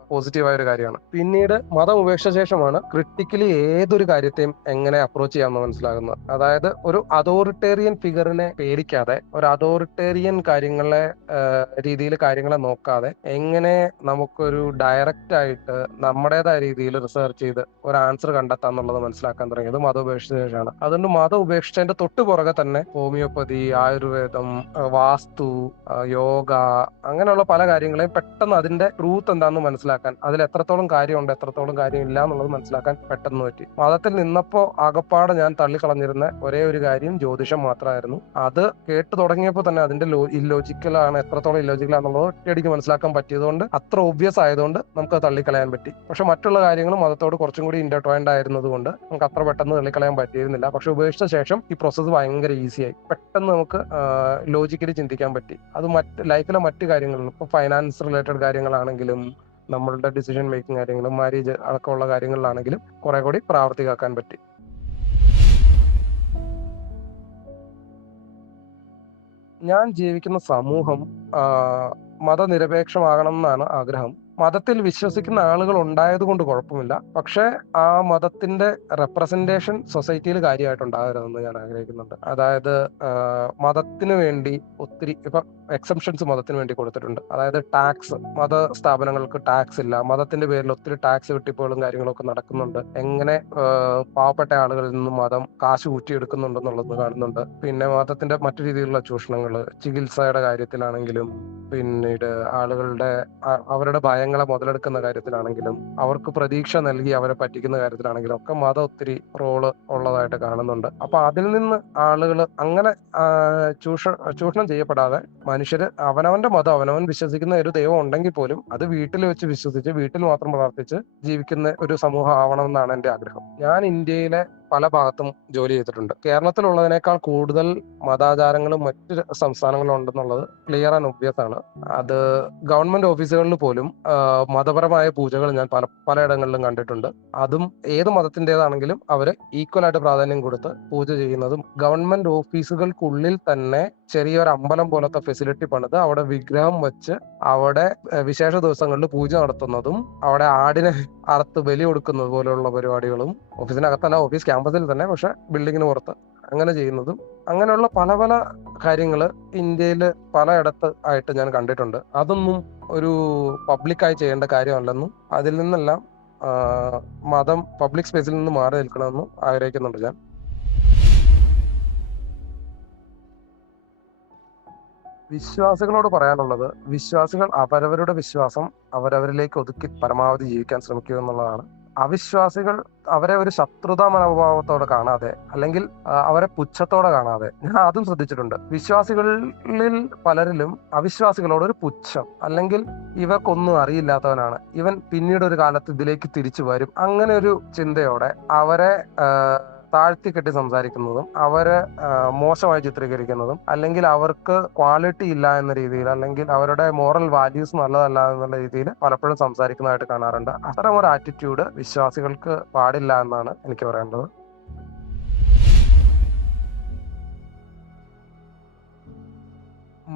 പോസിറ്റീവായ ഒരു കാര്യമാണ്. പിന്നീട് മതം ഉപേക്ഷിച്ച ശേഷമാണ് ക്രിട്ടിക്കലി ഏതൊരു കാര്യത്തെയും എങ്ങനെ അപ്രോച്ച് ചെയ്യാമെന്ന് മനസ്സിലാകുന്നത്. അതായത് ഒരു അതോറിറ്റേറിയൻ ഫിഗറിനെ പേടിക്കാതെ, ഒരു അതോറിറ്റേറിയൻ രീതിയിൽ കാര്യങ്ങളെ നോക്കാതെ, എങ്ങനെ നമുക്കൊരു ഡയറക്റ്റ് ആയിട്ട് നമ്മുടേതായ രീതിയിൽ റിസർച്ച് ചെയ്ത് ഒരു ആൻസർ കണ്ടെത്താന്നുള്ളത് മനസ്സിലാക്കാൻ തുടങ്ങിയത് മതം ഉപേക്ഷിച്ച ശേഷമാണ്. അതുകൊണ്ട് മതം ഉപേക്ഷിച്ചതിന്റെ തൊട്ട് പുറകെ തന്നെ ഹോമിയോപ്പതി, ആയുർവേദം, വാസ്തു, യോഗ, അങ്ങനെയുള്ള പല കാര്യങ്ങളെയും പെട്ടെന്ന് അതിന്റെ ട്രൂത്ത് എന്താണെന്ന് മനസ്സിലാക്കാൻ, അതിൽ എത്രത്തോളം കാര്യമുണ്ട് എത്രത്തോളം കാര്യമില്ല എന്നുള്ളത് മനസ്സിലാക്കാൻ പെട്ടെന്ന് പറ്റി. മതത്തിൽ നിന്നപ്പോ ആകപ്പാടെ ഞാൻ തള്ളിക്കളഞ്ഞിരുന്ന ഒരേ ഒരു കാര്യം ജ്യോതിഷം മാത്രമായിരുന്നു. അത് കേട്ട് തുടങ്ങിയപ്പോൾ തന്നെ അതിന്റെ ഇല്ലോജിക്കലാണ്, എത്രത്തോളം ഇല്ലോജിക്കലാണെന്നുള്ളത് ഒറ്റയടിക്ക് മനസ്സിലാക്കാൻ പറ്റിയതുകൊണ്ട്, അത്ര ഒബ്വിയസ് ആയതുകൊണ്ട് നമുക്ക് അത് തള്ളിക്കളയാൻ പറ്റി. പക്ഷെ മറ്റുള്ള കാര്യങ്ങൾ മതത്തോട് കുറച്ചും കൂടി ഇന്റർട്വൈൻഡ് ആയിരുന്നത് കൊണ്ട് നമുക്ക് അത്ര പെട്ടെന്ന് തള്ളിക്കളയാൻ പറ്റിയിരുന്നില്ല. പക്ഷെ ഉപേക്ഷിച്ച ശേഷം ഈ പ്രോസസ്സ് ഭയങ്കര ഈസിയായി. പെട്ടെന്ന് നമുക്ക് ലോജിക്കലി ചിന്തിക്കാൻ പറ്റി. അത് ലൈഫിലെ മറ്റു കാര്യങ്ങളിലും, ഇപ്പൊ ഫൈനാൻസ് റിലേറ്റഡ് കാര്യങ്ങളാണെങ്കിലും, നമ്മളുടെ ഡിസിഷൻ മേക്കിംഗ് കാര്യങ്ങളും, മാരേജ് അടക്കമുള്ള കാര്യങ്ങളിലാണെങ്കിലും കുറെ കൂടി പ്രാവർത്തികമാക്കാൻ പറ്റി. ഞാൻ ജീവിക്കുന്ന സമൂഹം മതനിരപേക്ഷമാകണം എന്നാണ് ആഗ്രഹം. മതത്തിൽ വിശ്വസിക്കുന്ന ആളുകൾ ഉണ്ടായത് കൊണ്ട് കുഴപ്പമില്ല. പക്ഷെ ആ മതത്തിന്റെ റെപ്രസെന്റേഷൻ സൊസൈറ്റിയിൽ കാര്യമായിട്ടുണ്ടാകരുതെന്ന് ഞാൻ ആഗ്രഹിക്കുന്നുണ്ട്. അതായത് മതത്തിന് വേണ്ടി ഒത്തിരി ഇപ്പൊ എക്സംഷൻസ് മതത്തിന് വേണ്ടി കൊടുത്തിട്ടുണ്ട്. അതായത് ടാക്സ്, മത സ്ഥാപനങ്ങൾക്ക് ടാക്സ് ഇല്ല, മതത്തിന്റെ പേരിൽ ഒത്തിരി ടാക്സ് വെട്ടിപ്പുകളും കാര്യങ്ങളൊക്കെ നടക്കുന്നുണ്ട്. എങ്ങനെ പാവപ്പെട്ട ആളുകളിൽ നിന്ന് മതം കാശ് ഊറ്റിയെടുക്കുന്നുണ്ടെന്നുള്ളത് കാണുന്നുണ്ട്. പിന്നെ മതത്തിന്റെ മറ്റു രീതിയിലുള്ള ചൂഷണങ്ങൾ, ചികിത്സയുടെ കാര്യത്തിലാണെങ്കിലും, പിന്നീട് ആളുകളുടെ അവരുടെ ഭയം നയങ്ങളെ മുതലെടുക്കുന്ന കാര്യത്തിലാണെങ്കിലും അവർക്ക് പ്രതീക്ഷ നൽകി അവരെ പറ്റിക്കുന്ന കാര്യത്തിലാണെങ്കിലും ഒക്കെ മതം ഒത്തിരി റോള് ഉള്ളതായിട്ട് കാണുന്നുണ്ട്. അപ്പൊ അതിൽ നിന്ന് ആളുകൾ അങ്ങനെ ചൂഷണം ചെയ്യപ്പെടാതെ മനുഷ്യര് അവനവന്റെ മതം, അവനവൻ വിശ്വസിക്കുന്ന ഒരു ദൈവം ഉണ്ടെങ്കിൽ പോലും അത് വീട്ടിൽ വെച്ച് വിശ്വസിച്ച് വീട്ടിൽ മാത്രം പ്രാർത്ഥിച്ച് ജീവിക്കുന്ന ഒരു സമൂഹം ആവണമെന്നാണ് എന്റെ ആഗ്രഹം. ഞാൻ ഇന്ത്യയിലെ പല ഭാഗത്തും ജോലി ചെയ്തിട്ടുണ്ട്. കേരളത്തിലുള്ളതിനേക്കാൾ കൂടുതൽ മതാചാരങ്ങളും മറ്റ് സംസ്ഥാനങ്ങളും ഉണ്ടെന്നുള്ളത് ക്ലിയർ ആൻഡ് ഒബ്വിയസ് ആണ്. അത് ഗവൺമെന്റ് ഓഫീസുകളിൽ പോലും മതപരമായ പൂജകൾ ഞാൻ പലയിടങ്ങളിലും കണ്ടിട്ടുണ്ട്. അതും ഏത് മതത്തിൻ്റെതാണെങ്കിലും അവര് ഈക്വൽ ആയിട്ട് പ്രാധാന്യം കൊടുത്ത് പൂജ ചെയ്യുന്നതും, ഗവൺമെന്റ് ഓഫീസുകൾക്കുള്ളിൽ തന്നെ ചെറിയൊരു അമ്പലം പോലത്തെ ഫെസിലിറ്റി പണിത് അവിടെ വിഗ്രഹം വെച്ച് അവിടെ വിശേഷ ദിവസങ്ങളിൽ പൂജ നടത്തുന്നതും, അവിടെ ആടിനെ അറുത്ത് ബലി കൊടുക്കുന്നത് പോലെയുള്ള പരിപാടികളും ഓഫീസിനകത്തല്ല, ഓഫീസ് ക്യാമ്പസിൽ തന്നെ, പക്ഷെ ബിൽഡിങ്ങിന് പുറത്ത് അങ്ങനെ ചെയ്യുന്നതും, അങ്ങനെയുള്ള പല പല കാര്യങ്ങൾ ഇന്ത്യയിൽ പലയിടത്ത് ആയിട്ട് ഞാൻ കണ്ടിട്ടുണ്ട്. അതൊന്നും ഒരു പബ്ലിക്കായി ചെയ്യേണ്ട കാര്യമല്ലെന്നും അതിൽ നിന്നെല്ലാം മതം പബ്ലിക് സ്പേസിൽ നിന്ന് മാറി നിൽക്കണമെന്നും ആഗ്രഹിക്കുന്നുണ്ട് ഞാൻ. വിശ്വാസികളോട് പറയാനുള്ളത്, വിശ്വാസികൾ അവരവരുടെ വിശ്വാസം അവരവരിലേക്ക് ഒതുക്കി പരമാവധി ജീവിക്കാൻ ശ്രമിക്കുക എന്നുള്ളതാണ്. അവിശ്വാസികൾ അവരെ ഒരു ശത്രുതാ മനോഭാവത്തോടെ കാണാതെ, അല്ലെങ്കിൽ അവരെ പുച്ഛത്തോടെ കാണാതെ, ഞാൻ അതും ശ്രദ്ധിച്ചിട്ടുണ്ട്. വിശ്വാസികളിൽ പലരിലും അവിശ്വാസികളോട് ഒരു പുച്ഛം, അല്ലെങ്കിൽ ഇവർക്കൊന്നും അറിയില്ലാത്തവനാണ് ഇവൻ, പിന്നീട് ഒരു കാലത്ത് ഇതിലേക്ക് തിരിച്ചു വരും, അങ്ങനെ ഒരു ചിന്തയോടെ അവരെ താഴ്ത്തിക്കെട്ടി സംസാരിക്കുന്നതും അവരെ മോശമായി ചിത്രീകരിക്കുന്നതും, അല്ലെങ്കിൽ അവർക്ക് ക്വാളിറ്റി ഇല്ല എന്ന രീതിയിൽ, അല്ലെങ്കിൽ അവരുടെ മോറൽ വാല്യൂസ് നല്ലതല്ല എന്നുള്ള രീതിയിൽ പലപ്പോഴും സംസാരിക്കുന്നതായിട്ട് കാണാറുണ്ട്. അത്തരം ഒരു ആറ്റിറ്റ്യൂഡ് വിശ്വാസികൾക്ക് പാടില്ല എന്നാണ് എനിക്ക് പറയേണ്ടത്.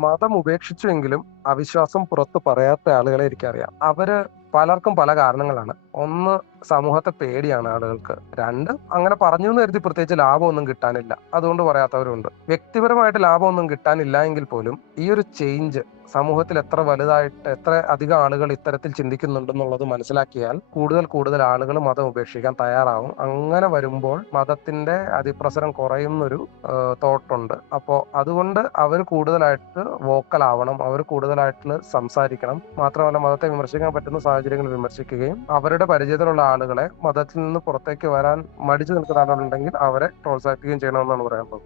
മതം ഉപേക്ഷിച്ചുവെങ്കിലും അവിശ്വാസം പുറത്ത് പറയാത്ത ആളുകളെ എനിക്കറിയാം. അവര് പലർക്കും പല കാരണങ്ങളാണ്. ഒന്ന്, സമൂഹത്തെ പേടിയാണ് ആളുകൾക്ക്. രണ്ട്, അങ്ങനെ പറഞ്ഞു എന്ന് കരുതി പ്രത്യേകിച്ച് ലാഭമൊന്നും കിട്ടാനില്ല, അതുകൊണ്ട് പറയാത്തവരുണ്ട്. വ്യക്തിപരമായിട്ട് ലാഭമൊന്നും കിട്ടാനില്ല എങ്കിൽ പോലും ഈ ഒരു ചേഞ്ച് സമൂഹത്തിൽ എത്ര വലുതായിട്ട്, എത്ര അധികം ആളുകൾ ഇത്തരത്തിൽ ചിന്തിക്കുന്നുണ്ടെന്നുള്ളത് മനസ്സിലാക്കിയാൽ കൂടുതൽ കൂടുതൽ ആളുകൾ മതം ഉപേക്ഷിക്കാൻ തയ്യാറാവും. അങ്ങനെ വരുമ്പോൾ മതത്തിന്റെ അതിപ്രസരം കുറയുന്നൊരു തോട്ടുണ്ട്. അപ്പോൾ അതുകൊണ്ട് അവർ കൂടുതലായിട്ട് വോക്കൽ ആവണം, അവർ കൂടുതലായിട്ട് സംസാരിക്കണം. മാത്രമല്ല, മതത്തെ വിമർശിക്കാൻ പറ്റുന്ന സാഹചര്യങ്ങൾ വിമർശിക്കുകയും അവരുടെ പരിചയത്തിലുള്ള ആളുകളെ, മതത്തിൽ നിന്ന് പുറത്തേക്ക് വരാൻ മടിച്ചു നിൽക്കുന്ന ആളുകളുണ്ടെങ്കിൽ അവരെ പ്രോത്സാഹിപ്പിക്കുകയും ചെയ്യണമെന്നാണ് പറയാനുള്ളത്.